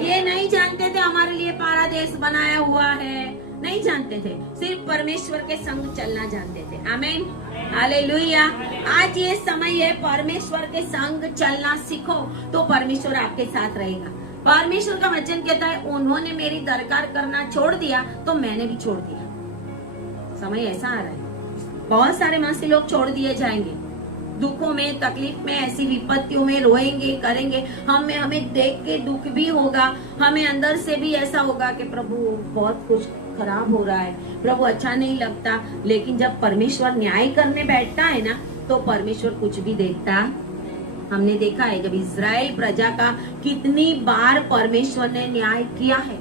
ये नहीं जानते थे हमारे लिए पारादेश बनाया हुआ है, नहीं जानते थे, सिर्फ परमेश्वर के संग चलना जानते थे। आमीन। हालेलुया। आज ये समय है, परमेश्वर के संग चलना सीखो तो परमेश्वर आपके साथ रहेगा। परमेश्वर का वचन कहता है, उन्होंने मेरी दरकार करना छोड़ दिया तो मैंने भी छोड़ दिया। समय ऐसा आ रहा है, बहुत सारे मसीह लोग छोड़ दिए जाएंगे, दुखों में, तकलीफ में, ऐसी विपत्तियों में रोएंगे, करेंगे। हमें देख के दुख भी होगा, हमें अंदर से भी ऐसा होगा कि प्रभु बहुत कुछ खराब हो रहा है, प्रभु अच्छा नहीं लगता। लेकिन जब परमेश्वर न्याय करने बैठता है ना, तो परमेश्वर कुछ भी देखता। हमने देखा है जब इज़राइल प्रजा का कितनी बार परमेश्वर ने न्याय किया है।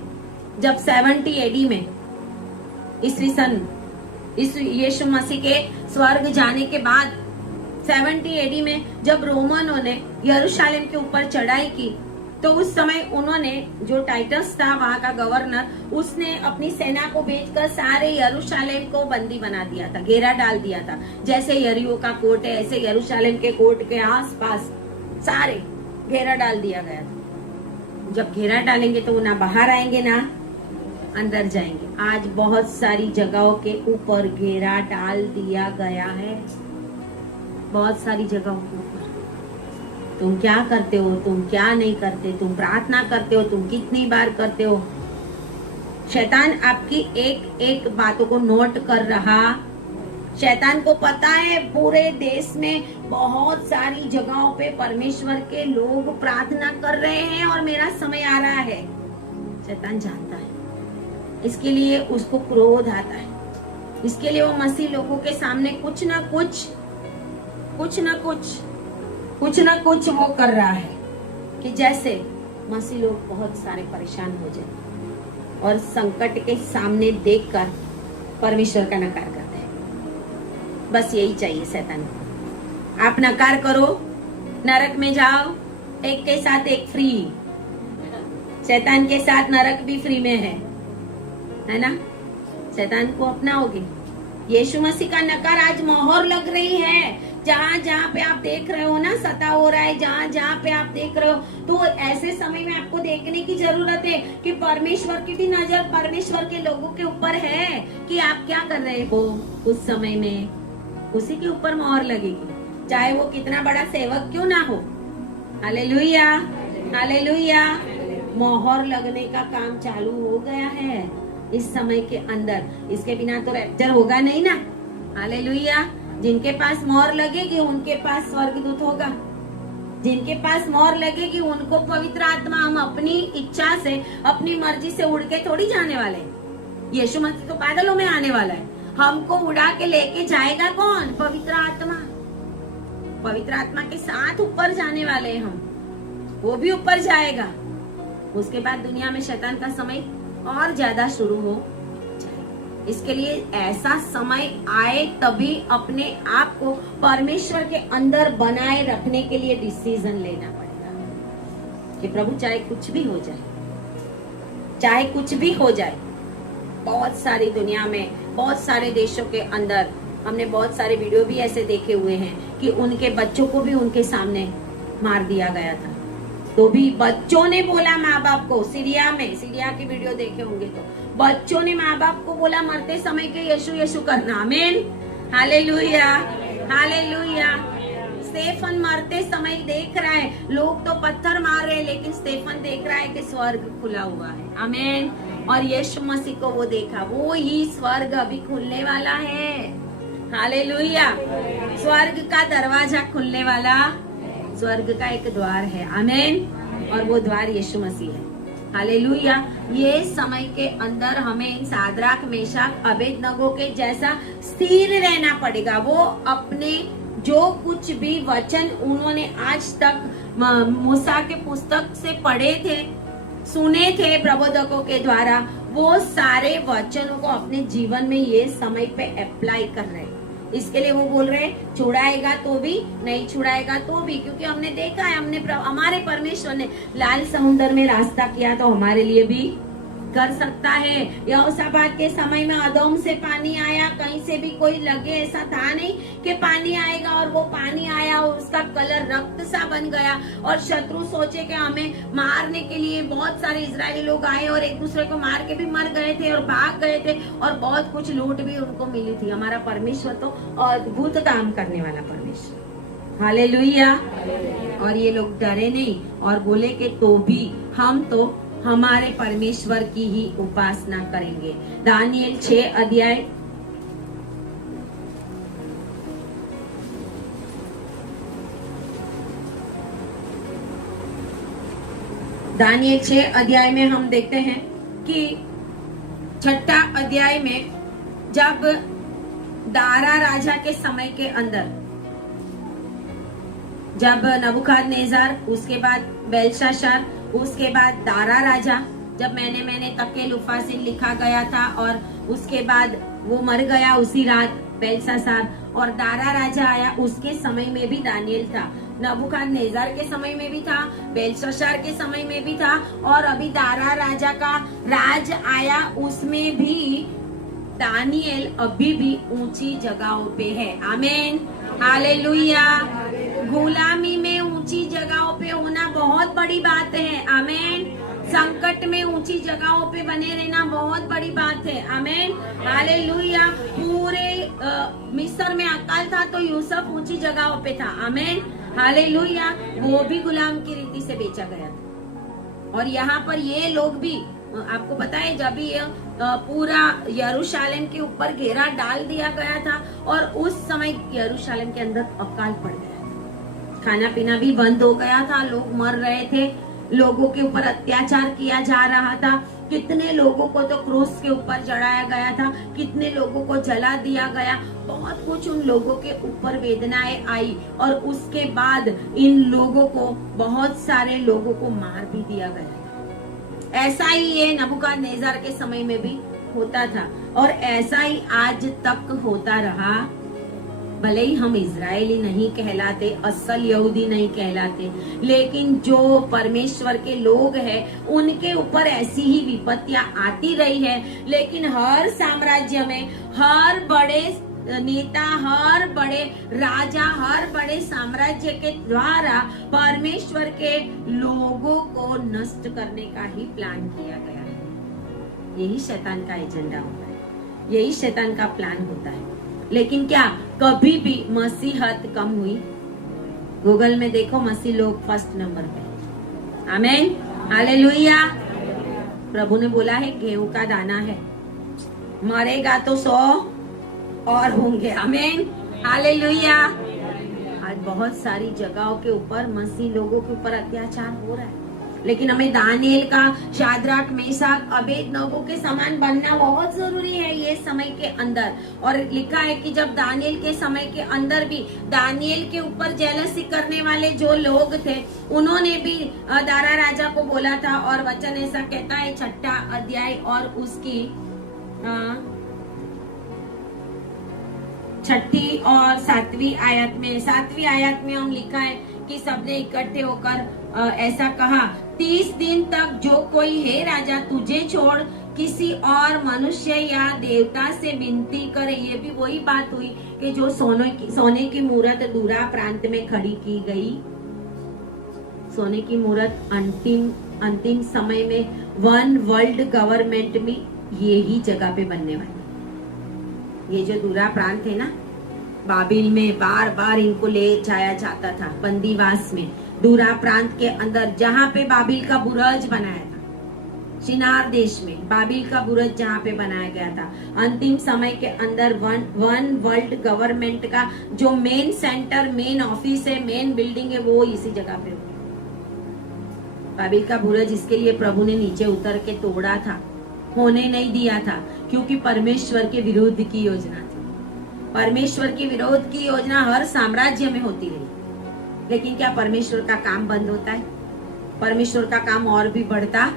जब 70 AD में ईस्वी सन यीशु मसीह के स्वर्ग जाने के बाद 70 AD में जब रोमनों ने यरूशलेम के ऊपर चढ़ाई की, तो उस समय उन्होंने, जो टाइटस था वहां का गवर्नर, उसने अपनी सेना को भेजकर सारे यरूशलेम को बंदी बना दिया था, घेरा डाल दिया था। जैसे यरीहो का कोट है, ऐसे यरूशलेम के कोट के आसपास सारे घेरा डाल दिया गया था। जब घेरा डालेंगे तो वो ना बाहर आएंगे ना अंदर जाएंगे। आज बहुत सारी जगहों के ऊपर घेरा डाल दिया गया है, बहुत सारी जगहों के ऊपर। तुम क्या करते हो, तुम क्या नहीं करते, तुम प्रार्थना करते हो, तुम कितनी बार करते हो। शैतान आपकी एक एक बातों को नोट कर रहा। शैतान को पता है पूरे देश में बहुत सारी जगहों पे परमेश्वर के लोग प्रार्थना कर रहे हैं और मेरा समय आ रहा है। शैतान जानता है, इसके लिए उसको क्रोध आता है। इसके लिए वो मसीह लोगों के सामने कुछ ना कुछ वो कर रहा है कि जैसे मसीह लोग बहुत सारे परेशान हो जाए और संकट के सामने देखकर परमेश्वर का नकार करते हैं। बस यही चाहिए शैतान को। आप नकार करो, नरक में जाओ, एक के साथ एक फ्री। शैतान के साथ नरक भी फ्री में है ना। शैतान को अपनाओगे। यीशु मसीह का नकार आज मोहर लग रही है। जहाँ जहाँ पे आप देख रहे हो ना सता हो रहा है, जहाँ जहाँ पे आप देख रहे हो, तो ऐसे समय में आपको देखने की जरूरत है कि परमेश्वर की भी नजर परमेश्वर के लोगों के ऊपर है कि आप क्या कर रहे हो। उस समय में उसी के ऊपर मोहर लगेगी, चाहे वो कितना बड़ा सेवक क्यों ना हो। Hallelujah, hallelujah. मोहर लगने का काम चालू हो गया है इस समय के अंदर। इसके बिना तो रैप्चर होगा नहीं ना। हालेलुया। जिनके पास मोहर लगेगी उनके पास स्वर्गदूत होगा। जिनके पास मोहर लगेगी उनको पवित्र आत्मा, हम अपनी इच्छा से अपनी मर्जी से उड़ के थोड़ी जाने वाले हैं। यीशु मसीह तो बादलों में आने वाला है। हमको उड़ा के लेके जाएगा कौन? पवित्र आत्मा। पवित्र आत्मा के साथ ऊपर जाने वाले हैं हम। वो भी ऊपर जाएगा। उसके बाद दुनिया में शैतान का समय और ज्यादा शुरू हो जाए। इसके लिए ऐसा समय आए तभी अपने आप को परमेश्वर के अंदर बनाए रखने के लिए डिसीजन लेना पड़ेगा कि प्रभु चाहे कुछ भी हो जाए, चाहे कुछ भी हो जाए। बहुत सारी दुनिया में, बहुत सारे देशों के अंदर हमने बहुत सारे वीडियो भी ऐसे देखे हुए हैं कि उनके बच्चों को भी उनके सामने मार दिया गया था, तो भी बच्चों ने बोला माँ बाप को। सीरिया में, सीरिया की वीडियो देखे होंगे तो बच्चों ने माँ बाप को बोला मरते समय के यीशु यीशु करना। आमीन, हालेलुया, हालेलुया। स्टेफन मरते समय देख रहा है, लोग तो पत्थर मार रहे हैं लेकिन स्टेफन देख रहा है कि स्वर्ग खुला हुआ है। आमीन। और यीशु मसीह को वो देखा, वो ही स्वर्ग अभी खुलने वाला है। हालेलुया। स्वर्ग का दरवाजा खुलने वाला, स्वर्ग का एक द्वार है। आमीन। और वो द्वार यीशु मसीह है। हालेलुया। ये समय के अंदर हमें सादराक, मेशक, अबेदनगो के जैसा स्थिर रहना पड़ेगा। वो अपने जो कुछ भी वचन उन्होंने आज तक मूसा के पुस्तक से पढ़े थे, सुने थे प्रबोधकों के द्वारा, वो सारे वचनों को अपने जीवन में ये समय पे अप्लाई कर रहे हैं। इसके लिए वो बोल रहे हैं छुड़ाएगा तो भी, नहीं छुड़ाएगा तो भी, क्योंकि हमने देखा है, हमारे परमेश्वर ने लाल समुद्र में रास्ता किया तो हमारे लिए भी कर सकता है। यहोशापात के समय में अदोम से पानी आया, कहीं से भी कोई लगे ऐसा था नहीं कि पानी आएगा, और वो पानी आया और उसका कलर रक्त सा बन गया और शत्रु सोचे कि हमें मारने के लिए बहुत सारे इजरायली लोग आए और एक दूसरे को मार के भी मर गए थे और भाग गए थे और बहुत कुछ लूट भी उनको मिली थी। हमारा परमेश्वर तो अद्भुत काम करने वाला परमेश्वर। हालेलुया। और ये लोग डरे नहीं और बोले कि तो भी हम तो हमारे परमेश्वर की ही उपासना करेंगे। दानिएल 6 अध्याय दानिएल 6 अध्याय में हम देखते हैं कि 6ठा अध्याय में जब दारा राजा के समय के अंदर, जब नबूकदनेस्सर, उसके बाद बेलशास्सर, उसके बाद दारा राजा, जब मैंने तकेल उफासिल लिखा गया था और उसके बाद वो मर गया उसी रात बेलशास्सर, और दारा राजा आया, उसके समय में भी दानिएल था। नबूकदनेस्सर के समय में भी था, बेलशास्सर के समय में भी था, और अभी दारा राजा का राज आया, उसमें भी दानिएल अभी भी ऊंची जगहों पे है। आमीन, हालेलुया। गुलामी में ऊंची जगहों पे होना बहुत बड़ी बात है। आमीन। संकट में ऊंची जगहों पे बने रहना बहुत बड़ी बात है। आमीन, हालेलुया। पूरे मिस्र में अकाल था तो यूसुफ ऊंची जगहों पे था। आमीन, हालेलुया, वो भी गुलाम की रीति से बेचा गया था। और यहाँ पर ये लोग भी, आपको पता है जब ये पूरा यरूशलेम के ऊपर घेरा डाल दिया गया था और उस समय यरूशलेम के अंदर अकाल पड़ गया था, खाना पीना भी बंद हो गया था, लोग मर रहे थे, लोगों के ऊपर अत्याचार किया जा रहा था, कितने लोगों को तो क्रूस के ऊपर चढ़ाया गया था, कितने लोगों को जला दिया गया, बहुत कुछ उन लोगों के ऊपर वेदनाएं आई। और उसके बाद इन लोगों को, बहुत सारे लोगों को मार भी दिया गया। ऐसा ही ये नबूकदनेस्सर के समय में भी होता था और ऐसा ही आज तक होता रहा। भले ही हम इजरायली नहीं कहलाते, असल यहूदी नहीं कहलाते, लेकिन जो परमेश्वर के लोग हैं उनके ऊपर ऐसी ही विपत्तियां आती रही है। लेकिन हर साम्राज्य में हर बड़े नेता, हर बड़े राजा, हर बड़े साम्राज्य के द्वारा परमेश्वर के लोगों को नष्ट करने का ही प्लान किया गया है। यही शैतान का एजेंडा होता है, यही शैतान का प्लान होता है। लेकिन क्या कभी भी मसीहत कम हुई? गूगल में देखो, मसीह लोग फर्स्ट नंबर पे। आमीन, हालेलुया। प्रभु ने बोला है गेहूं का दाना है, मरेगा तो 100 और होंगे। आमीन, हालेलुया। आज बहुत सारी जगहों के ऊपर मसीह लोगों के ऊपर अत्याचार हो रहा है, लेकिन हमें दानिएल का, शाद्राक, मेशक, अबेदनगो के समान बनना बहुत जरूरी है ये समय के अंदर। और लिखा है कि जब दानिएल के समय के अंदर भी दानिएल के ऊपर जेलसी करने वाले जो लोग थे, उन्होंने भी दारा राजा को बोला था। और वचन ऐसा कहता है 6ठा अध्याय और उसकी 6ठी और 7वीं आयत में, 7वीं आयत में हम लिखा है कि सबने इकट्ठे होकर ऐसा कहा, 30 दिन तक जो कोई है राजा तुझे छोड़ किसी और मनुष्य या देवता से विनती करे। ये भी वही बात हुई कि जो सोने की मूरत दूरा प्रांत में खड़ी की गई। सोने की मूरत अंतिम समय में वन वर्ल्ड गवर्नमेंट में यही जगह पे बनने वाली। ये जो दूरा प्रांत है ना, बाबिल में बार बार इनको ले जाया जाता था बंदीवास में। दूरा प्रांत के अंदर जहाँ पे बाबिल का बुरज बनाया था, शिनार देश में बाबिल का बुरज जहाँ पे बनाया गया था, अंतिम समय के अंदर वन वर्ल्ड गवर्नमेंट का जो मेन सेंटर, मेन ऑफिस है, मेन बिल्डिंग है, वो इसी जगह पे होगी। बाबिल का बुरज इसके लिए प्रभु ने नीचे उतर के तोड़ा था, होने नहीं दिया था, क्योंकि परमेश्वर के विरुद्ध की योजना थी। परमेश्वर की विरोध की योजना हर साम्राज्य में होती रही, लेकिन क्या परमेश्वर का काम बंद होता है? परमेश्वर का काम और भी बढ़ता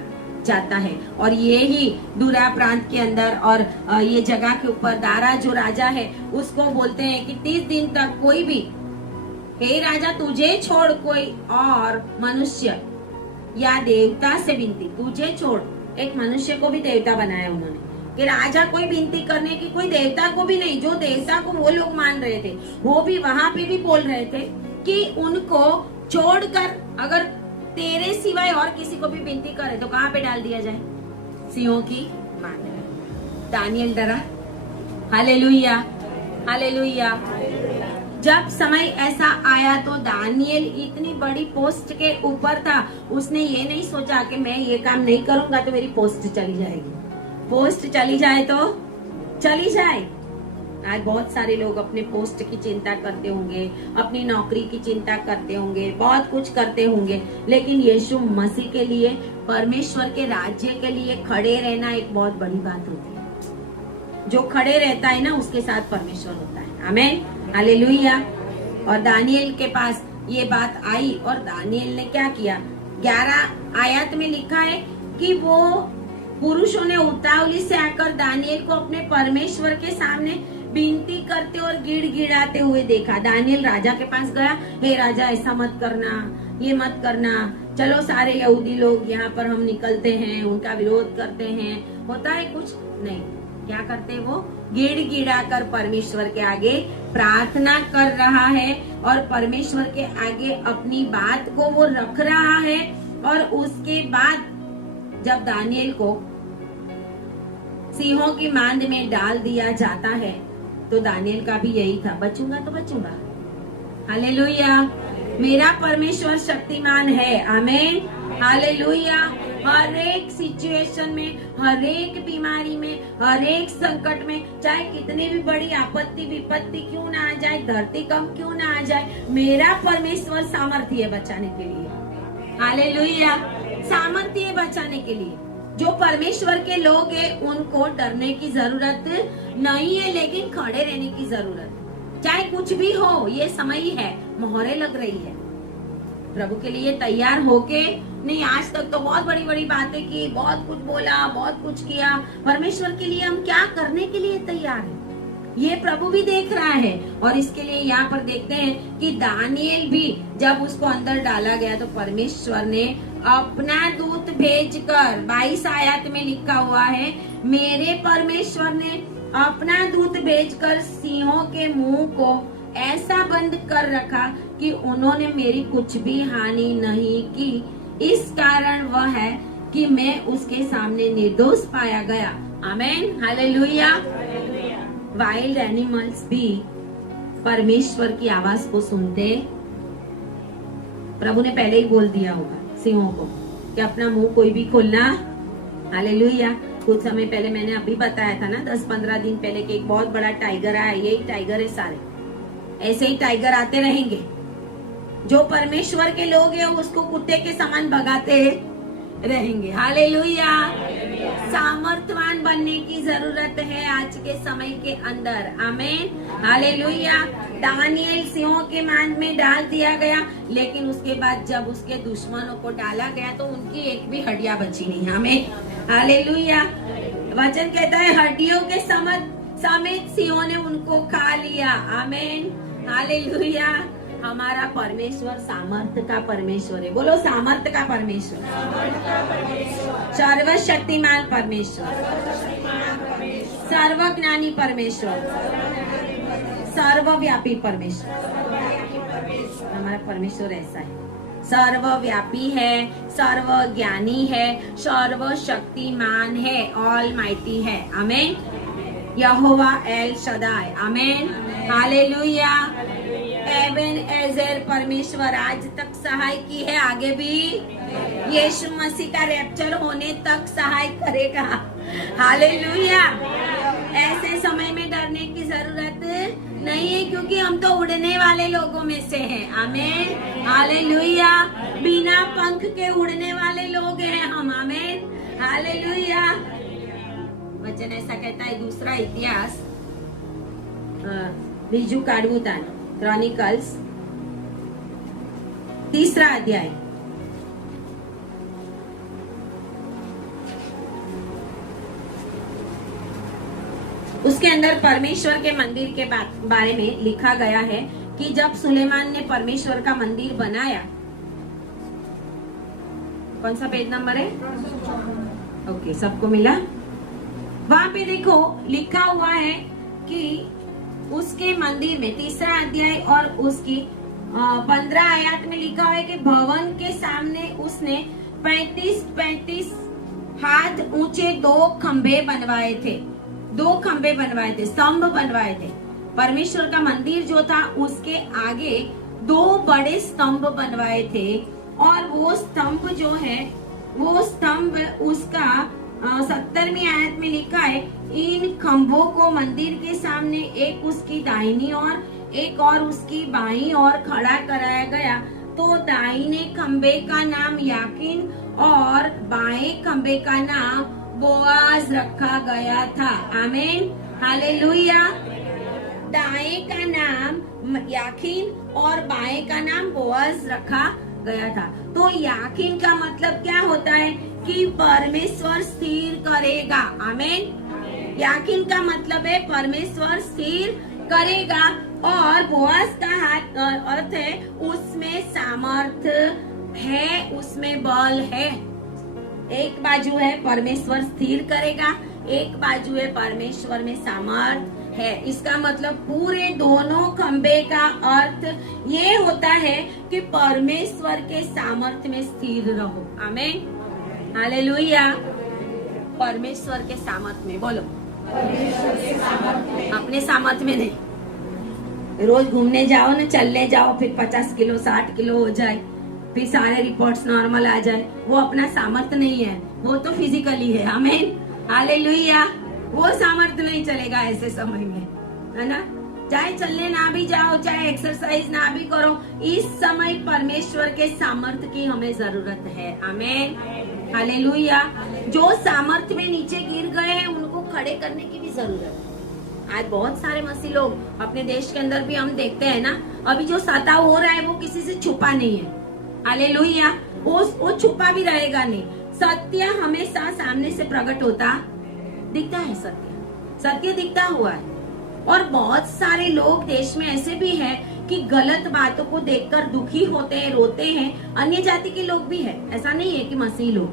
जाता है। और ये ही दूरा प्रांत के अंदर और ये जगह के ऊपर दारा जो राजा है उसको बोलते हैं कि 30 दिन तक कोई भी, हे राजा तुझे छोड़ कोई और मनुष्य या देवता से विनती, तुझे छोड़, एक मनुष्य को भी देवता बनाया उन्होंने कि राजा कोई विनती करने की, कोई देवता को भी नहीं। जो देवता को वो लोग मान रहे थे, वो भी वहां पे भी बोल रहे थे कि उनको छोड़कर अगर तेरे सिवाय और किसी को भी विनती करे तो कहाँ पे डाल दिया जाए? सिंहों की मार में। दानिएल डरा। Hallelujah, hallelujah. जब समय ऐसा आया तो दानिएल इतनी बड़ी पोस्ट के ऊपर था, उसने ये नहीं सोचा कि मैं ये काम नहीं करूंगा तो मेरी पोस्ट चली जाएगी। पोस्ट चली जाए तो चली जाए। आज बहुत सारे लोग अपने पोस्ट की चिंता करते होंगे, अपनी नौकरी की चिंता करते होंगे, बहुत कुछ करते होंगे, लेकिन यीशु मसीह के लिए, परमेश्वर के राज्य के लिए खड़े रहना एक बहुत बड़ी बात होती है। जो खड़े रहता है ना, उसके साथ परमेश्वर होता है। आमीन, हालेलुया। और दानिएल के पास ये बात आई और दानिएल ने क्या किया? 11 आयत में लिखा है कि वो पुरुषों ने उतावली से आकर दानिएल को अपने परमेश्वर के सामने विनती करते और गिड़गिड़ाते हुए देखा। दानिएल राजा के पास गया, हे राजा ऐसा मत करना, ये मत करना, चलो सारे यहूदी लोग यहाँ पर हम निकलते हैं, उनका विरोध करते हैं। होता है कुछ नहीं, क्या करते वो? गिड़गिड़ा कर परमेश्वर के आगे प्रार्थना कर रहा है और परमेश्वर के आगे अपनी बात को वो रख रहा है। और उसके बाद जब दानिएल को सिंहों की मांद में डाल दिया जाता है तो दानिएल का भी यही था, बचूंगा तो बचूंगा। हालेलुया। मेरा परमेश्वर शक्तिमान है। आमीन, हालेलुया। हर एक सिचुएशन में, हर एक बीमारी में, हर एक संकट में, चाहे कितनी भी बड़ी आपत्ति विपत्ति क्यों ना आ जाए, धरती कंप क्यों ना आ जाए, मेरा परमेश्वर सामर्थ्य है बचाने के लिए। हालेलुया, सामर्थ्य है बचाने के लिए। जो परमेश्वर के लोग हैं उनको डरने की जरूरत नहीं है, लेकिन खड़े रहने की जरूरत। चाहे कुछ भी हो, ये समय ही है, मोहरे लग रही है, प्रभु के लिए तैयार होके नहीं। आज तक तो बहुत बड़ी बड़ी बातें की, बहुत कुछ बोला, बहुत कुछ किया, परमेश्वर के लिए हम क्या करने के लिए तैयार हैं, ये प्रभु भी देख रहा है। और इसके लिए यहाँ पर देखते हैं कि दानिएल भी जब उसको अंदर डाला गया तो परमेश्वर ने अपना दूत भेजकर, 22 आयत में लिखा हुआ है, मेरे परमेश्वर ने अपना दूत भेजकर सिंहों के मुंह को ऐसा बंद कर रखा कि उन्होंने मेरी कुछ भी हानि नहीं की। इस कारण वह है कि मैं उसके सामने निर्दोष पाया गया। आमेन, हालेलुया। वाइल्ड एनिमल्स भी परमेश्वर की आवाज को सुनते। प्रभु ने पहले ही बोल दिया होगा सिंहों को कि अपना मुंह कोई भी खोलना। हालेलुया। कुछ समय पहले मैंने अभी बताया था ना, 10-15 दिन पहले कि एक बहुत बड़ा टाइगर आया। यही टाइगर है सारे, ऐसे ही टाइगर आते रहेंगे। जो परमेश्वर के लोग हैं उसको कुत्ते के समान भगाते रहेंगे। हालेलुया। सामर्थवान बनने की जरूरत है आज के समय के अंदर। आमीन, हालेलुया। दानिएल सिंहों के मान में डाल दिया गया, लेकिन उसके बाद जब उसके दुश्मनों को डाला गया तो उनकी एक भी हड्डियां बची नहीं। आमीन, हालेलुया। वचन कहता है हड्डियों के समेत सिंहों ने उनको खा लिया। आमीन, हालेलुया। हमारा परमेश्वर सामर्थ्य का परमेश्वर है। बोलो, सामर्थ्य का परमेश्वर, सर्वशक्तिमान परमेश्वर, सर्वज्ञानी परमेश्वर, सर्वव्यापी परमेश्वर। हमारा परमेश्वर ऐसा है, सर्वव्यापी है, सर्वज्ञानी है, सर्वशक्तिमान है, ऑलमाइटी है। आमीन, यहोवा एल शदाई। आमीन, हालेलुया। एबेनेज़र परमेश्वर आज तक सहाय की है, आगे भी यीशु मसीह का रैप्चर होने तक सहाय करेगा। हालेलुया। ऐसे समय में डरने की जरूरत नहीं है, क्योंकि हम तो उड़ने वाले लोगों में से हैं। आमीन, हालेलुया। बिना पंख के उड़ने वाले लोग हैं हम। आमीन, हालेलुया। वचन ऐसा कहता है, दूसरा इतिहास बीजू काडवुतान क्रॉनिकल्स 3 अध्याय। उसके अंदर परमेश्वर के मंदिर के बारे में लिखा गया है कि जब सुलेमान ने परमेश्वर का मंदिर बनाया, कौन सा पेज नंबर है? ओके, सबको मिला? वहां पे देखो लिखा हुआ है कि उसके मंदिर में 3 अध्याय और उसकी 15 आयत में लिखा हुआ है कि भवन के सामने उसने 35 हाथ ऊंचे 2 खंभे बनवाए थे। 2 खंभे बनवाए थे, स्तंभ बनवाए थे। परमेश्वर का मंदिर जो था उसके आगे 2 बड़े स्तंभ बनवाए थे, और वो स्तंभ जो है, वो स्तंभ उसका 70वीं आयत में लिखा है, इन खंभों को मंदिर के सामने एक उसकी दाहिनी ओर, एक और उसकी बाईं ओर खड़ा कराया गया। तो दाहिने खंभे का नाम याकीन और बाएं खंभे का नाम बोआज रखा गया था। आमीन, हालेलुया। दाएं का नाम याकीन और बाएं का नाम बोआज रखा गया था। तो याकीन का मतलब क्या होता है कि परमेश्वर स्थिर करेगा। आमीन, याकीन का मतलब है परमेश्वर स्थिर करेगा। और बोआज का हाथ अर्थ है उसमें सामर्थ्य है, उसमें बल है। एक बाजू है परमेश्वर स्थिर करेगा, एक बाजू है परमेश्वर में सामर्थ्य है। इसका मतलब पूरे दोनों खंबे का अर्थ ये होता है कि परमेश्वर के सामर्थ्य में स्थिर रहो। आमीन, हालेलुया। परमेश्वर के सामर्थ्य में, बोलो, अपने सामर्थ्य में नहीं। रोज घूमने जाओ ना, चलने जाओ, फिर 50 किलो 60 किलो हो जाए, फिर सारे रिपोर्ट्स नॉर्मल आ जाए, वो अपना सामर्थ्य नहीं है, वो तो फिजिकली है। आमीन, हालेलुया। वो सामर्थ्य नहीं चलेगा ऐसे समय में, है ना। चाहे चलने ना भी जाओ, चाहे एक्सरसाइज ना भी करो, इस समय परमेश्वर के सामर्थ्य की हमें जरूरत है। आमीन, हालेलुया। जो सामर्थ्य में नीचे गिर गए हैं उनको खड़े करने की भी जरूरत है। आज बहुत सारे मसीह लोग अपने देश के अंदर भी हम देखते हैं ना, अभी जो सताव हो रहा है वो किसी से छुपा नहीं है। हालेलुया। वो छुपा भी रहेगा नहीं। सत्य हमेशा सामने से प्रकट होता दिखता है। सत्य दिखता हुआ है। और बहुत सारे लोग देश में ऐसे भी हैं कि गलत बातों को देखकर दुखी होते हैं, रोते हैं। अन्य जाति के लोग भी है, ऐसा नहीं है कि मसीह लोग,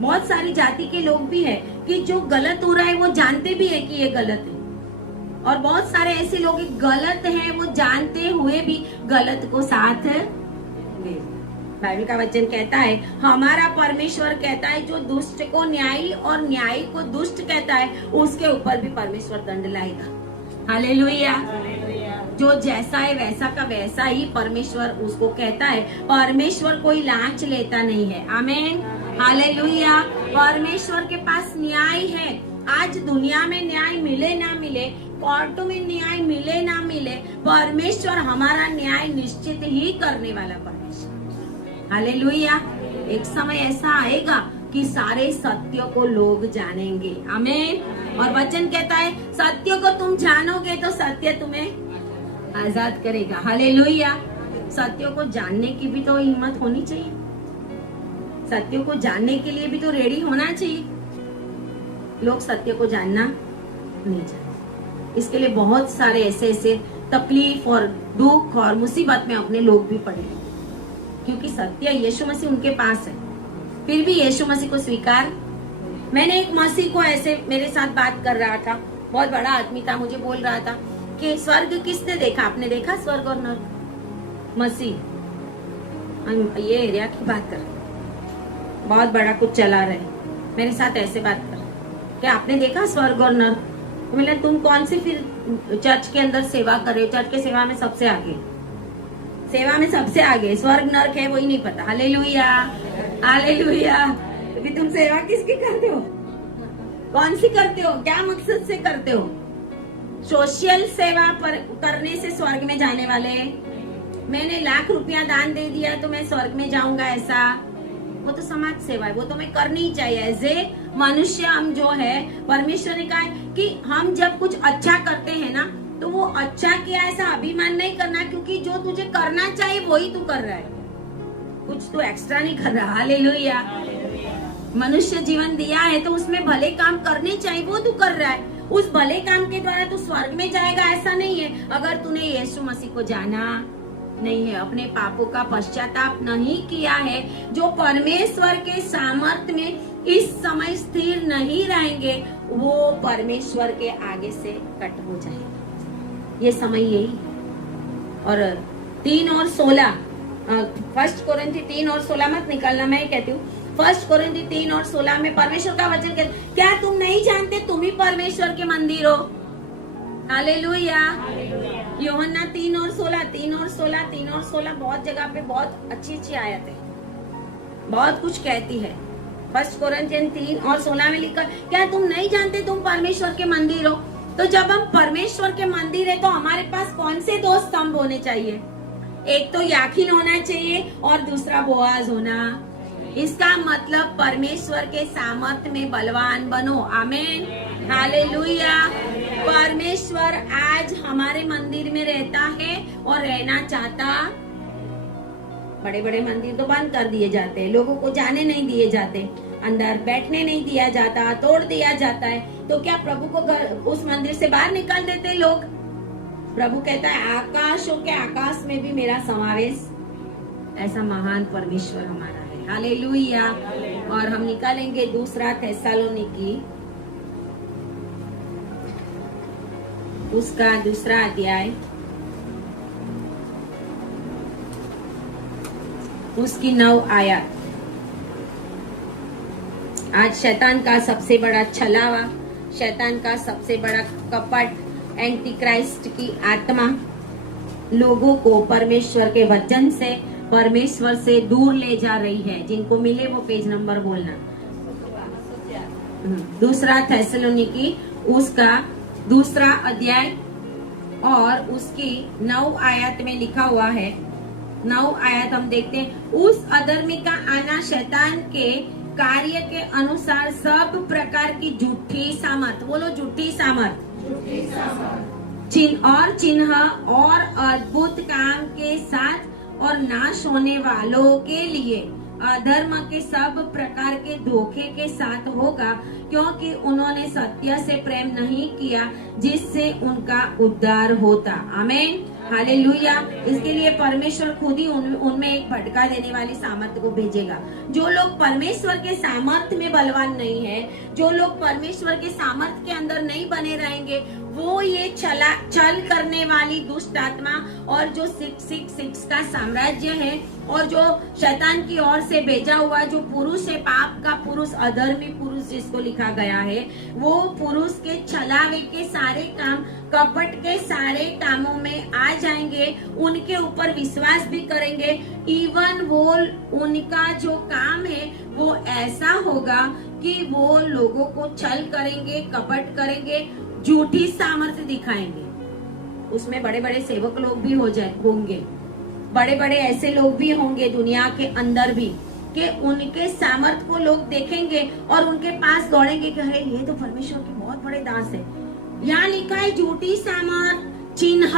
बहुत सारी जाति के लोग भी है कि जो गलत हो रहा है वो जानते भी है कि ये गलत है। और बहुत सारे ऐसे लोग गलत हैं, वो जानते हुए भी गलत को साथ दे। बाइबल का वचन कहता है, हमारा परमेश्वर कहता है, जो दुष्ट को न्यायी और न्यायी को दुष्ट कहता है, उसके ऊपर भी परमेश्वर दंड लाएगा। हालेलुया। जो जैसा है वैसा का वैसा ही परमेश्वर उसको कहता है। परमेश्वर कोई लांच लेता नहीं है। आमीन, हालेलुया। परमेश्वर के पास न्याय है। आज दुनिया में न्याय मिले ना मिले, कोर्टों में न्याय मिले ना मिले, परमेश्वर हमारा न्याय निश्चित ही करने वाला परमेश्वर। हालेलुया। एक समय ऐसा आएगा कि सारे सत्य को लोग जानेंगे। आमीन। और वचन कहता है, सत्य को तुम जानोगे तो सत्य तुम्हें आजाद करेगा। हालेलुया। सत्य को जानने की भी तो हिम्मत होनी चाहिए। सत्य को जानने के लिए भी तो रेडी होना चाहिए। लोग सत्य को जानना नहीं चाहते। इसके लिए बहुत सारे ऐसे तकलीफ और दुख और मुसीबत में अपने लोग भी पड़े, क्योंकि सत्य यीशु मसीह उनके पास है, फिर भी यीशु मसीह को स्वीकार। मैंने एक मसीह को ऐसे मेरे साथ बात कर रहा था, बहुत बड़ा आदमी था, मुझे बोल रहा था कि स्वर्ग किसने देखा, आपने देखा स्वर्ग और नर्क? मसीह, हम ये एरिया की बात कर, बहुत बड़ा कुछ चला रहे, मेरे साथ ऐसे बात कर, क्या आपने देखा स्वर्ग और नर्क? तो मैंने, तुम कौन सी फिर चर्च के अंदर सेवा कर रहे हो? चर्च के सेवा में सबसे आगे, सेवा में सबसे आगे स्वर्ग नर्क है वही नहीं पता। Hallelujah, hallelujah. अभी तुम सेवा किसकी करते हो? कौन सी करते हो? क्या मकसद से करते हो? सोशल सेवा पर करने से स्वर्ग में जाने वाले, मैंने लाख रुपया दान दे दिया तो मैं स्वर्ग में जाऊंगा, ऐसा वो तो समाज सेवा है, वो तो मैं करनी ही चाहिए। एज ए मनुष्य हम जो है, परमेश्वर ने कहा है कि हम जब कुछ अच्छा करते हैं ना, तो वो अच्छा किया ऐसा अभिमान नहीं करना, क्योंकि जो तुझे करना चाहिए वही तू कर रहा है, कुछ तू एक्स्ट्रा नहीं कर रहा। हालेलुया। मनुष्य जीवन दिया है तो उसमें भले काम करने चाहिए, वो तू कर रहा है। उस भले काम के द्वारा तू स्वर्ग में जाएगा ऐसा नहीं है, अगर तूने यीशु मसीह को जाना नहीं है, अपने पापों का पश्चाताप नहीं किया है, जो परमेश्वर के सामर्थ्य में इस समय स्थिर नहीं रहेंगे, वो परमेश्वर के आगे से कट हो जाएंगे। ये समय यही। और 3 और 16, 1 कोरिन्थी 3 और 16 मत निकालना, मैं कहती हूँ 1 कोरिन्थी 3 और 16 में परमेश्वर का वचन कहता, क्या तुम नहीं जानते तुम ही परमेश्वर के मंदिर हो? हालेलुया। यूहन्ना 3 और 16, 3 और 16, 3 और 16 बहुत जगह पे बहुत अच्छी आयत है, बहुत कुछ कहती है। 1 कोरिन्थियन 3 और 16 में लिखा, क्या तुम नहीं जानते तुम परमेश्वर के मंदिर हो? तो जब हम परमेश्वर के मंदिर है तो हमारे पास कौन से 2 स्तंभ होने चाहिए? एक तो याकीन होना चाहिए और दूसरा बोआज होना। इसका मतलब परमेश्वर के सामर्थ्य में बलवान बनो। आमीन, हालेलुया। परमेश्वर आज हमारे मंदिर में रहता है और रहना चाहता। बड़े बड़े मंदिर तो बंद कर दिए जाते हैं, लोगों को जाने नहीं दिए जाते, अंदर बैठने नहीं दिया जाता, तोड़ दिया जाता है। तो क्या प्रभु को उस मंदिर से बाहर निकाल देते लोग? प्रभु कहता है, आकाशों के आकाश में भी मेरा समावेश। ऐसा महान परमेश्वर हमारा है। हालेलुया। और हम निकालेंगे 2 थेस्सलोनिकी, उसका 2 अध्याय, उसकी 9 आयत। आज शैतान का सबसे बड़ा छलावा, शैतान का सबसे बड़ा कपट, एंटी क्राइस्ट की आत्मा, लोगों को परमेश्वर के वचन से, परमेश्वर से दूर ले जा रही है। जिनको मिले वो पेज नंबर बोलना। दूसरा थेसलोनिकी उसका दूसरा अध्याय और उसकी 9 आयत में लिखा हुआ है। 9 आयत हम देखते हैं। उस अधर्मी का आना शैतान के कार्य के अनुसार सब प्रकार की झूठी सामर्थ, बोलो झूठी सामर्थ, चिन्ह और अद्भुत काम के साथ और नाश होने वालों के लिए अधर्म के सब प्रकार के धोखे के साथ होगा, क्योंकि उन्होंने सत्य से प्रेम नहीं किया जिससे उनका उद्धार होता। आमीन, हालेलुया। इसके लिए परमेश्वर खुद ही उनमें एक भटका देने वाली सामर्थ को भेजेगा। जो लोग परमेश्वर के सामर्थ में बलवान नहीं है, जो लोग परमेश्वर के सामर्थ के अंदर नहीं बने रहेंगे, वो ये छल करने वाली दुष्ट आत्मा और जो 666 का साम्राज्य है और जो शैतान की ओर से भेजा हुआ जो पुरुष है, पाप का पुरुष, अधर्मी पुरुष जिसको लिखा गया है, वो पुरुष के छलावे के सारे काम, कपट के सारे कामों में आ जाएंगे, उनके ऊपर विश्वास भी करेंगे। इवन वो उनका जो काम है वो ऐसा होगा कि वो लोगों को छल करेंगे, कपट करेंगे, झूठी सामर्थ्य दिखाएंगे। उसमें बड़े बड़े सेवक लोग भी होंगे, बड़े बड़े ऐसे लोग भी होंगे दुनिया के अंदर भी कि उनके सामर्थ को लोग देखेंगे और उनके पास दौड़ेंगे कि अरे ये तो परमेश्वर के बहुत बड़े दास है। यहाँ लिखा है झूठी सामर्थ, चिन्ह,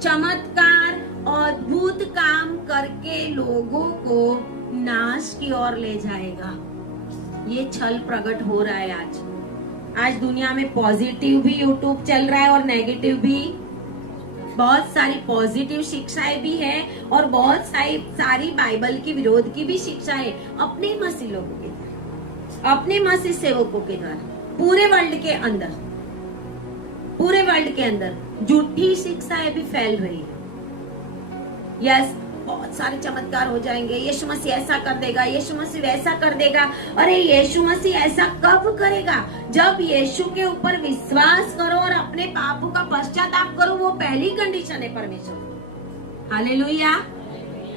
चमत्कार, अद्भुत काम करके लोगों को नाश की ओर ले जाएगा। ये छल प्रकट हो रहा है आज दुनिया में। पॉजिटिव भी यूट्यूब चल रहा है और नेगेटिव भी। बहुत सारी पॉजिटिव शिक्षाएं भी है और बहुत सारी बाइबल की विरोध की भी शिक्षा है अपने मसीह लोगों के द्वारा, अपने मसीह सेवकों के द्वारा। पूरे वर्ल्ड के अंदर झूठी शिक्षाएं भी फैल रही है। यस, बहुत सारे चमत्कार हो जाएंगे, यीशु मसीह ऐसा कर देगा, यीशु मसीह वैसा कर देगा। अरे यीशु मसीह ऐसा कब करेगा? जब यीशु के ऊपर विश्वास करो और अपने पापों का पश्चाताप करो, वो पहली कंडीशन है परमेश्वर। हालेलुया।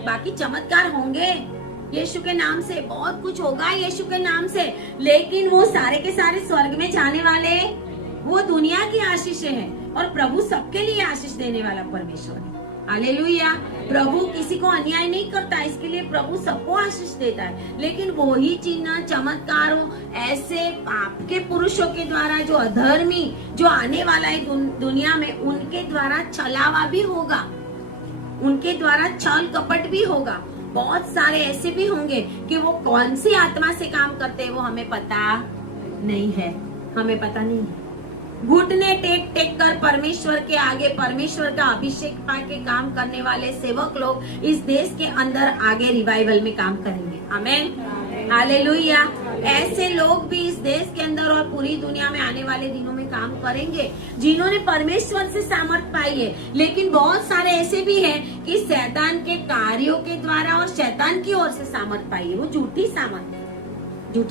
बाकी चमत्कार होंगे यीशु के नाम से, बहुत कुछ होगा यीशु के नाम से, लेकिन वो सारे के सारे स्वर्ग में जाने वाले, वो दुनिया की आशीष है और प्रभु सबके लिए आशीष देने वाला परमेश्वर है। हालेलुया। प्रभु किसी को अन्याय नहीं करता, इसके लिए प्रभु सबको आशीष देता है। लेकिन वो ही चिन्ह, चमत्कारों, ऐसे पाप के पुरुषों के द्वारा, जो अधर्मी, जो आने वाला है दुनिया में, उनके द्वारा छलावा भी होगा, उनके द्वारा छल कपट भी होगा। बहुत सारे ऐसे भी होंगे कि वो कौन सी आत्मा से काम करते हैं वो हमें पता नहीं है, हमें पता नहीं है। घुटने टेक कर परमेश्वर के आगे, परमेश्वर का अभिषेक पाके काम करने वाले सेवक लोग इस देश के अंदर आगे रिवाइवल में काम करेंगे। आमीन, हालेलुया। ऐसे लोग भी इस देश के अंदर और पूरी दुनिया में आने वाले दिनों में काम करेंगे जिन्होंने परमेश्वर से सामर्थ पाई है। लेकिन बहुत सारे ऐसे भी हैं कि शैतान के कार्यों के द्वारा और शैतान की ओर से सामर्थ पाई है, वो झूठी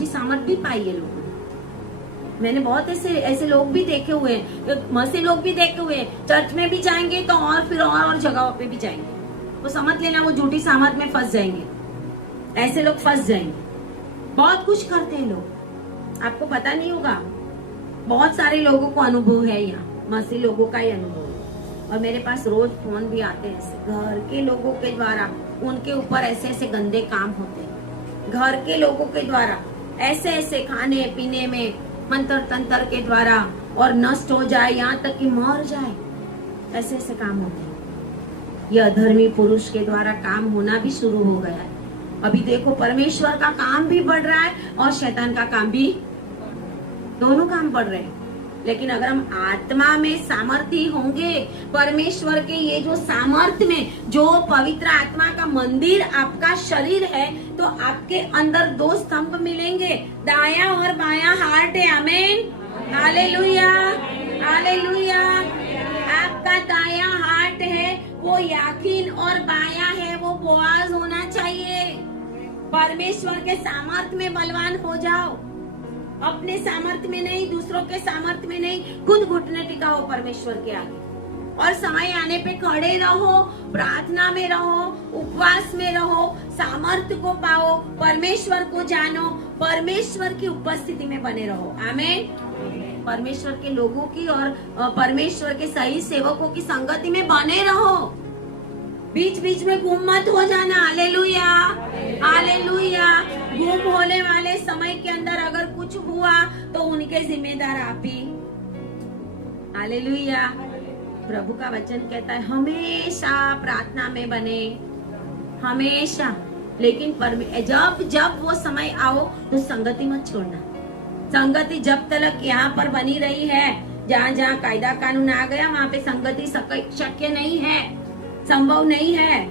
सामर्थ भी पाई है लोगों। मैंने बहुत ऐसे लोग भी देखे हुए हैं, मसीह लोग भी देखे हुए हैं। चर्च में भी जाएंगे तो और फिर और जगहों पे भी जाएंगे, वो समझ लेना वो झूठी सामर्थ में फंस जाएंगे। ऐसे लोग फंस जाएंगे। बहुत कुछ करते हैं लोग, आपको पता नहीं होगा। बहुत सारे लोगों को अनुभव है, यहाँ मसीह लोगों का ही अनुभव है। और मेरे पास रोज फोन भी आते हैं ऐसे घर के लोगों के द्वारा, उनके ऊपर ऐसे गंदे काम होते हैं। घर के लोगों के द्वारा ऐसे खाने पीने में मंत्र तंत्र के द्वारा और नष्ट हो जाए, यहाँ तक कि मर जाए, ऐसे काम होते हैं। यह अधर्मी पुरुष के द्वारा काम होना भी शुरू हो गया है। अभी देखो परमेश्वर का काम भी बढ़ रहा है और शैतान का काम भी, दोनों काम बढ़ रहे हैं। लेकिन अगर हम आत्मा में सामर्थ्य होंगे, परमेश्वर के ये जो सामर्थ्य में, जो पवित्र आत्मा का मंदिर आपका शरीर है, तो आपके अंदर 2 स्तंभ मिलेंगे, दाया और बाया हार्ट है। आमीन, हालेलुया, हालेलुया। आपका दाया हार्ट है वो याकीन और बाया है वो बोआज होना चाहिए। परमेश्वर के सामर्थ्य में बलवान हो जाओ, अपने सामर्थ्य में नहीं, दूसरों के सामर्थ्य में नहीं, खुद घुटने टिकाओ परमेश्वर के आगे। और समय आने पे खड़े रहो, प्रार्थना में रहो, उपवास में रहो, सामर्थ्य को पाओ, परमेश्वर को जानो, परमेश्वर की उपस्थिति में बने रहो। आमीन। परमेश्वर के लोगों की और परमेश्वर के सही सेवकों की संगति में बने रहो। बीच बीच में गुम मत हो जाना। Hallelujah, hallelujah. गुम होने वाले समय के अंदर अगर कुछ हुआ तो उनके जिम्मेदार आप ही। हालेलुया। प्रभु का वचन कहता है हमेशा प्रार्थना में बने, हमेशा। लेकिन जब जब वो समय आओ तो संगति मत छोड़ना। संगति जब तक यहाँ पर बनी रही है, जहाँ जहाँ कायदा कानून आ गया वहाँ पे संगति शक्य नहीं है, संभव नहीं है।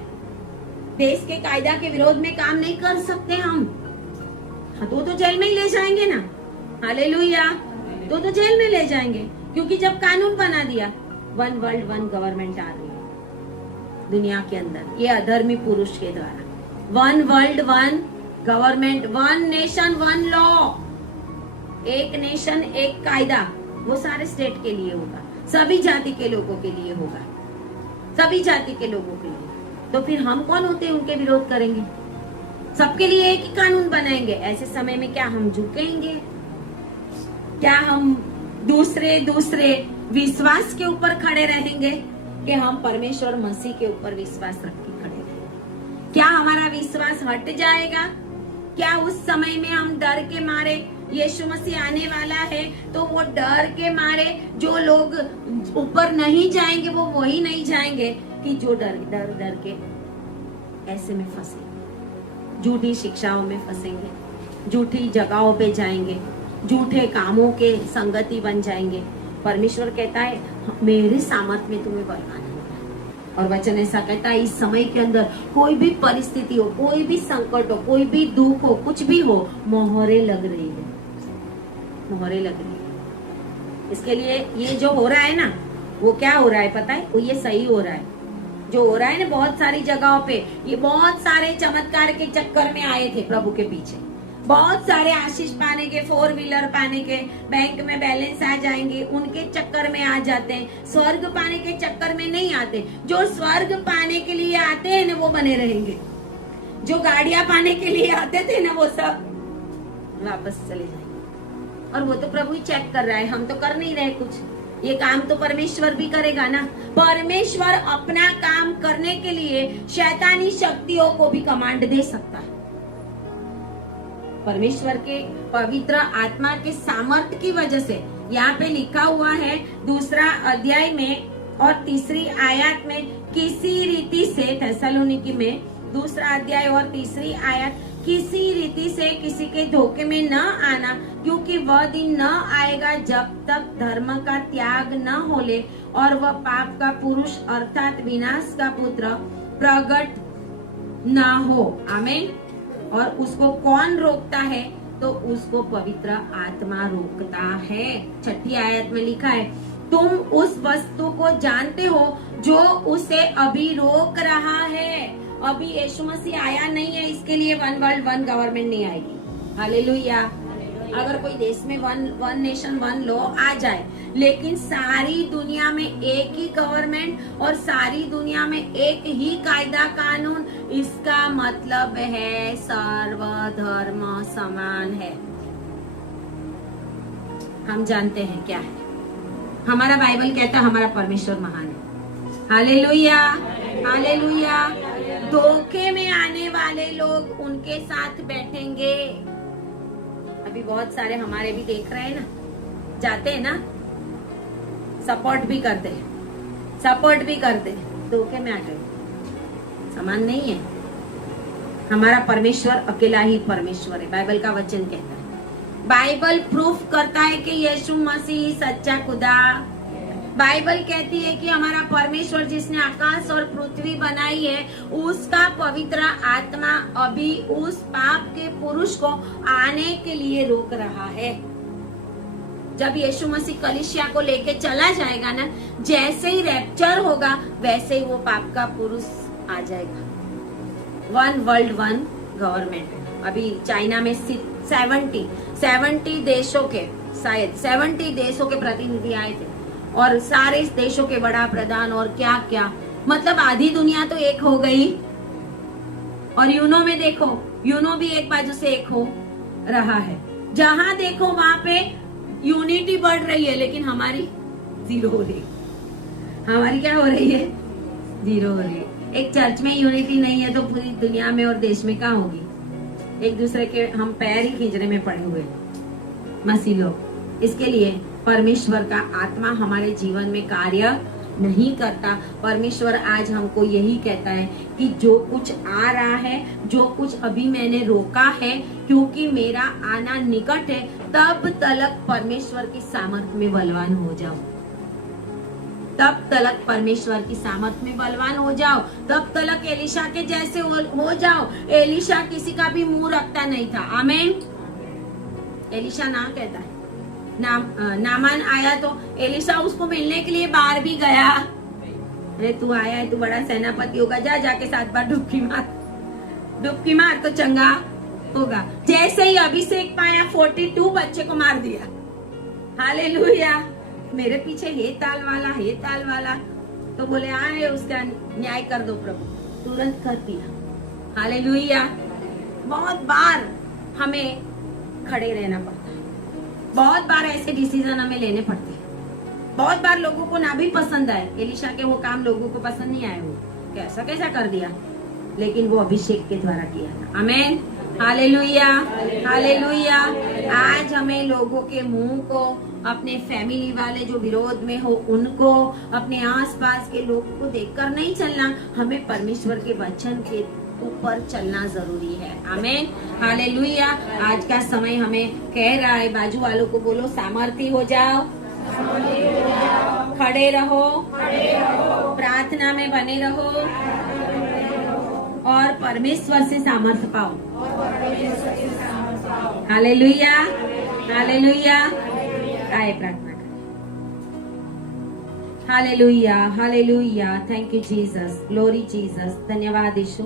देश के कायदा के विरोध में काम नहीं कर सकते हम। तो जेल में ही ले जाएंगे ना। हालेलुया। तो जेल में ले जाएंगे, क्योंकि जब कानून बना दिया, वन वर्ल्ड वन गवर्नमेंट आ रही है दुनिया के अंदर, ये अधर्मी पुरुष के द्वारा। One world one government, one nation one law, एक नेशन एक कायदा, वो सारे स्टेट के लिए होगा, सभी जाति के लोगों के लिए होगा, सभी जाति के लोगों के लिए। तो फिर हम कौन होते हैं उनके विरोध करेंगे? सबके लिए एक ही कानून बनाएंगे। ऐसे समय में क्या हम झुकेंगे? क्या हम दूसरे विश्वास के ऊपर खड़े रहेंगे कि हम परमेश्वर मसीह के ऊपर विश्वास रख के खड़े रहेंगे? क्या हमारा विश्वास हट जाएगा? क्या उस समय में हम डर के मारे, यीशु मसीह आने वाला है तो वो डर के मारे जो लोग ऊपर नहीं जाएंगे वो वही नहीं जाएंगे कि जो डर के ऐसे में फंसे, झूठी शिक्षाओं में फंसेंगे, झूठी जगहों पे जाएंगे, झूठे कामों के संगति बन जाएंगे। परमेश्वर कहता है मेरे सामर्थ में तुम्हें बलवान होगा। और वचन ऐसा कहता है इस समय के अंदर कोई भी परिस्थिति हो, कोई भी संकट हो, कोई भी दुख हो, कुछ भी हो, मोहरे लग रही है, मोहरे लग रही है। इसके लिए ये जो हो रहा है ना, वो क्या हो रहा है पता है? वो ये सही हो रहा है जो हो रहा है ना। बहुत सारी जगहों पे ये बहुत सारे चमत्कार के चक्कर में आए थे प्रभु के पीछे, बहुत सारे आशीष पाने के, 4 व्हीलर पाने के, बैंक में बैलेंस आ जाएंगे, उनके चक्कर में आ जाते हैं। स्वर्ग पाने के चक्कर में नहीं आते। जो स्वर्ग पाने के लिए आते हैं ना वो बने रहेंगे। जो गाड़ियां पाने के लिए आते थे ना वो सब वापस चले जाएंगे। और वो तो प्रभु ही चेक कर रहा है, हम तो कर नहीं रहे कुछ। ये काम तो परमेश्वर भी करेगा ना। परमेश्वर अपना काम करने के लिए शैतानी शक्तियों को भी कमांड दे सकता है। परमेश्वर के पवित्र आत्मा के सामर्थ्य की वजह से यहाँ पे लिखा हुआ है 2 अध्याय में और 3 आयत में, किसी रीति से, थेसलोनिकी में 2 अध्याय और 3 आयत, किसी रीति से किसी के धोखे में न आना, क्योंकि वह दिन न आएगा जब तक धर्म का त्याग न होले और वह पाप का पुरुष अर्थात विनाश का पुत्र प्रकट न हो। आमीन। और उसको कौन रोकता है? तो उसको पवित्र आत्मा रोकता है। 6 आयत में लिखा है तुम उस वस्तु को जानते हो जो उसे अभी रोक रहा है। अभी यीशु मसीह आया नहीं है, इसके लिए वन वर्ल्ड वन गवर्नमेंट नहीं आएगी। हालेलुया। अगर कोई देश में वन नेशन वन लॉ आ जाए, लेकिन सारी दुनिया में एक ही गवर्नमेंट और सारी दुनिया में एक ही कायदा कानून, इसका मतलब है सर्वधर्म समान है। हम जानते हैं क्या है। हमारा बाइबल कहता है हमारा परमेश्वर महान है। Hallelujah, hallelujah. धोखे में आने वाले लोग उनके साथ बैठेंगे। अभी बहुत सारे हमारे भी देख रहे हैं ना, जाते हैं ना, सपोर्ट भी करते हैं, धोखे में आ गए। समान नहीं है। हमारा परमेश्वर अकेला ही परमेश्वर है। बाइबल का वचन कहता है, बाइबल प्रूफ करता है कि यीशु मसीह सच्चा खुदा। बाइबल कहती है कि हमारा परमेश्वर जिसने आकाश और पृथ्वी बनाई है, उसका पवित्र आत्मा अभी उस पाप के पुरुष को आने के लिए रोक रहा है। जब यीशु मसीह कलीसिया को लेके चला जाएगा ना, जैसे ही रैप्चर होगा वैसे ही वो पाप का पुरुष आ जाएगा। One world one government. अभी चाइना में 70 देशों के, शायद 70 देशों के प्रतिनिधि आए थे और सारे देशों के बड़ा प्रधान और क्या क्या, मतलब आधी दुनिया तो एक हो गई। और यूनो में देखो, यूनो भी एक बाजू से एक हो रहा है। जहां देखो वहां पे यूनिटी बढ़ रही है, लेकिन हमारी जीरो हो रही है। हमारी क्या हो रही है? जीरो हो रही है। एक चर्च में यूनिटी नहीं है तो पूरी दुनिया में और देश में कहाँ होगी? एक दूसरे के हम पैर ही खींचने में पड़े हुए मसीह लोग। इसके लिए परमेश्वर का आत्मा हमारे जीवन में कार्य नहीं करता। परमेश्वर आज हमको यही कहता है कि जो कुछ आ रहा है, जो कुछ अभी मैंने रोका है, क्योंकि मेरा आना निकट है, तब तलक परमेश्वर की सामर्थ में बलवान हो जाओ। तब तलक परमेश्वर की सामर्थ में बलवान हो जाओ। तब तलक एलिशा के जैसे हो जाओ। एलिशा किसी का भी मुंह रखता नहीं था। आमीन। एलिशा ना कहता है। नामान आया तो एलिशा उसको मिलने के लिए बाहर भी गया। अरे तू आया है, तू बड़ा सेनापति होगा, जा जाके 7 बार डुबकी मार तो चंगा होगा। जैसे ही अभिषेक पाया 42 बच्चे को मार दिया। हालेलुया। मेरे पीछे हे ताल वाला तो बोले आए उसका न्याय कर दो प्रभु, तुरंत कर दिया। हालेलुया। बहुत बार हमें खड़े रहना पड़ता है, बहुत बार ऐसे डिसीजन हमें लेने पड़ते हैं। बहुत बार लोगों को ना भी पसंद आए। एलिशा के वो काम लोगों को पसंद नहीं आए, वो कैसा कर दिया, लेकिन वो अभिषेक के द्वारा किया था। आमीन। Hallelujah, hallelujah. आज हमें लोगों के मुंह को, अपने फैमिली वाले जो विरोध में हो उनको, अपने आसपास के लोगों को देखकर नहीं चलना। हमें परमेश्वर के वचन के ऊपर चलना जरूरी है। आमीन। हालेलुया। आज का समय हमें कह रहा है, बाजू वालों को बोलो सामर्थी हो जाओ, खड़े रहो, प्रार्थना में बने रहो और परमेश्वर से सामर्थ पाओ। Hallelujah, hallelujah. आए प्रार्थना करें। Hallelujah, hallelujah. Thank you Jesus, glory Jesus. धन्यवाद यीशु,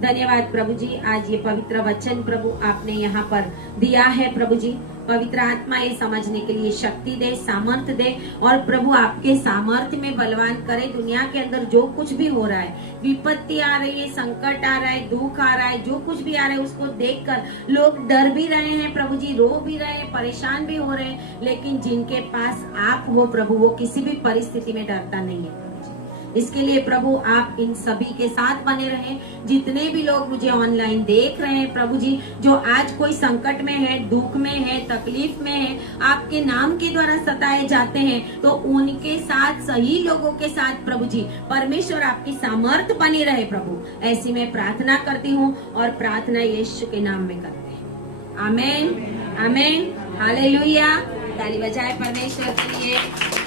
धन्यवाद प्रभु जी। आज ये पवित्र वचन प्रभु आपने यहाँ पर दिया है प्रभु जी। पवित्र आत्मा ये समझने के लिए शक्ति दे, सामर्थ्य दे, और प्रभु आपके सामर्थ्य में बलवान करे। दुनिया के अंदर जो कुछ भी हो रहा है, विपत्ति आ रही है, संकट आ रहा है, दुख आ रहा है, जो कुछ भी आ रहा है, उसको देखकर लोग डर भी रहे हैं प्रभु जी, रो भी रहे हैं, परेशान भी हो रहे हैं। लेकिन जिनके पास आप हो प्रभु, वो किसी भी परिस्थिति में डरता नहीं है। इसके लिए प्रभु आप इन सभी के साथ बने रहें। जितने भी लोग मुझे ऑनलाइन देख रहे हैं प्रभु जी, जो आज कोई संकट में है, दुख में है, तकलीफ में है, आपके नाम के द्वारा सताए जाते हैं, तो उनके साथ, सही लोगों के साथ प्रभु जी परमेश्वर आपकी सामर्थ बनी रहे प्रभु। ऐसी मैं प्रार्थना करती हूँ और प्रार्थना यीशु के नाम में करते हैं। आमीन, आमीन। हालेलुया। ताली बजाए परमेश्वर के लिए।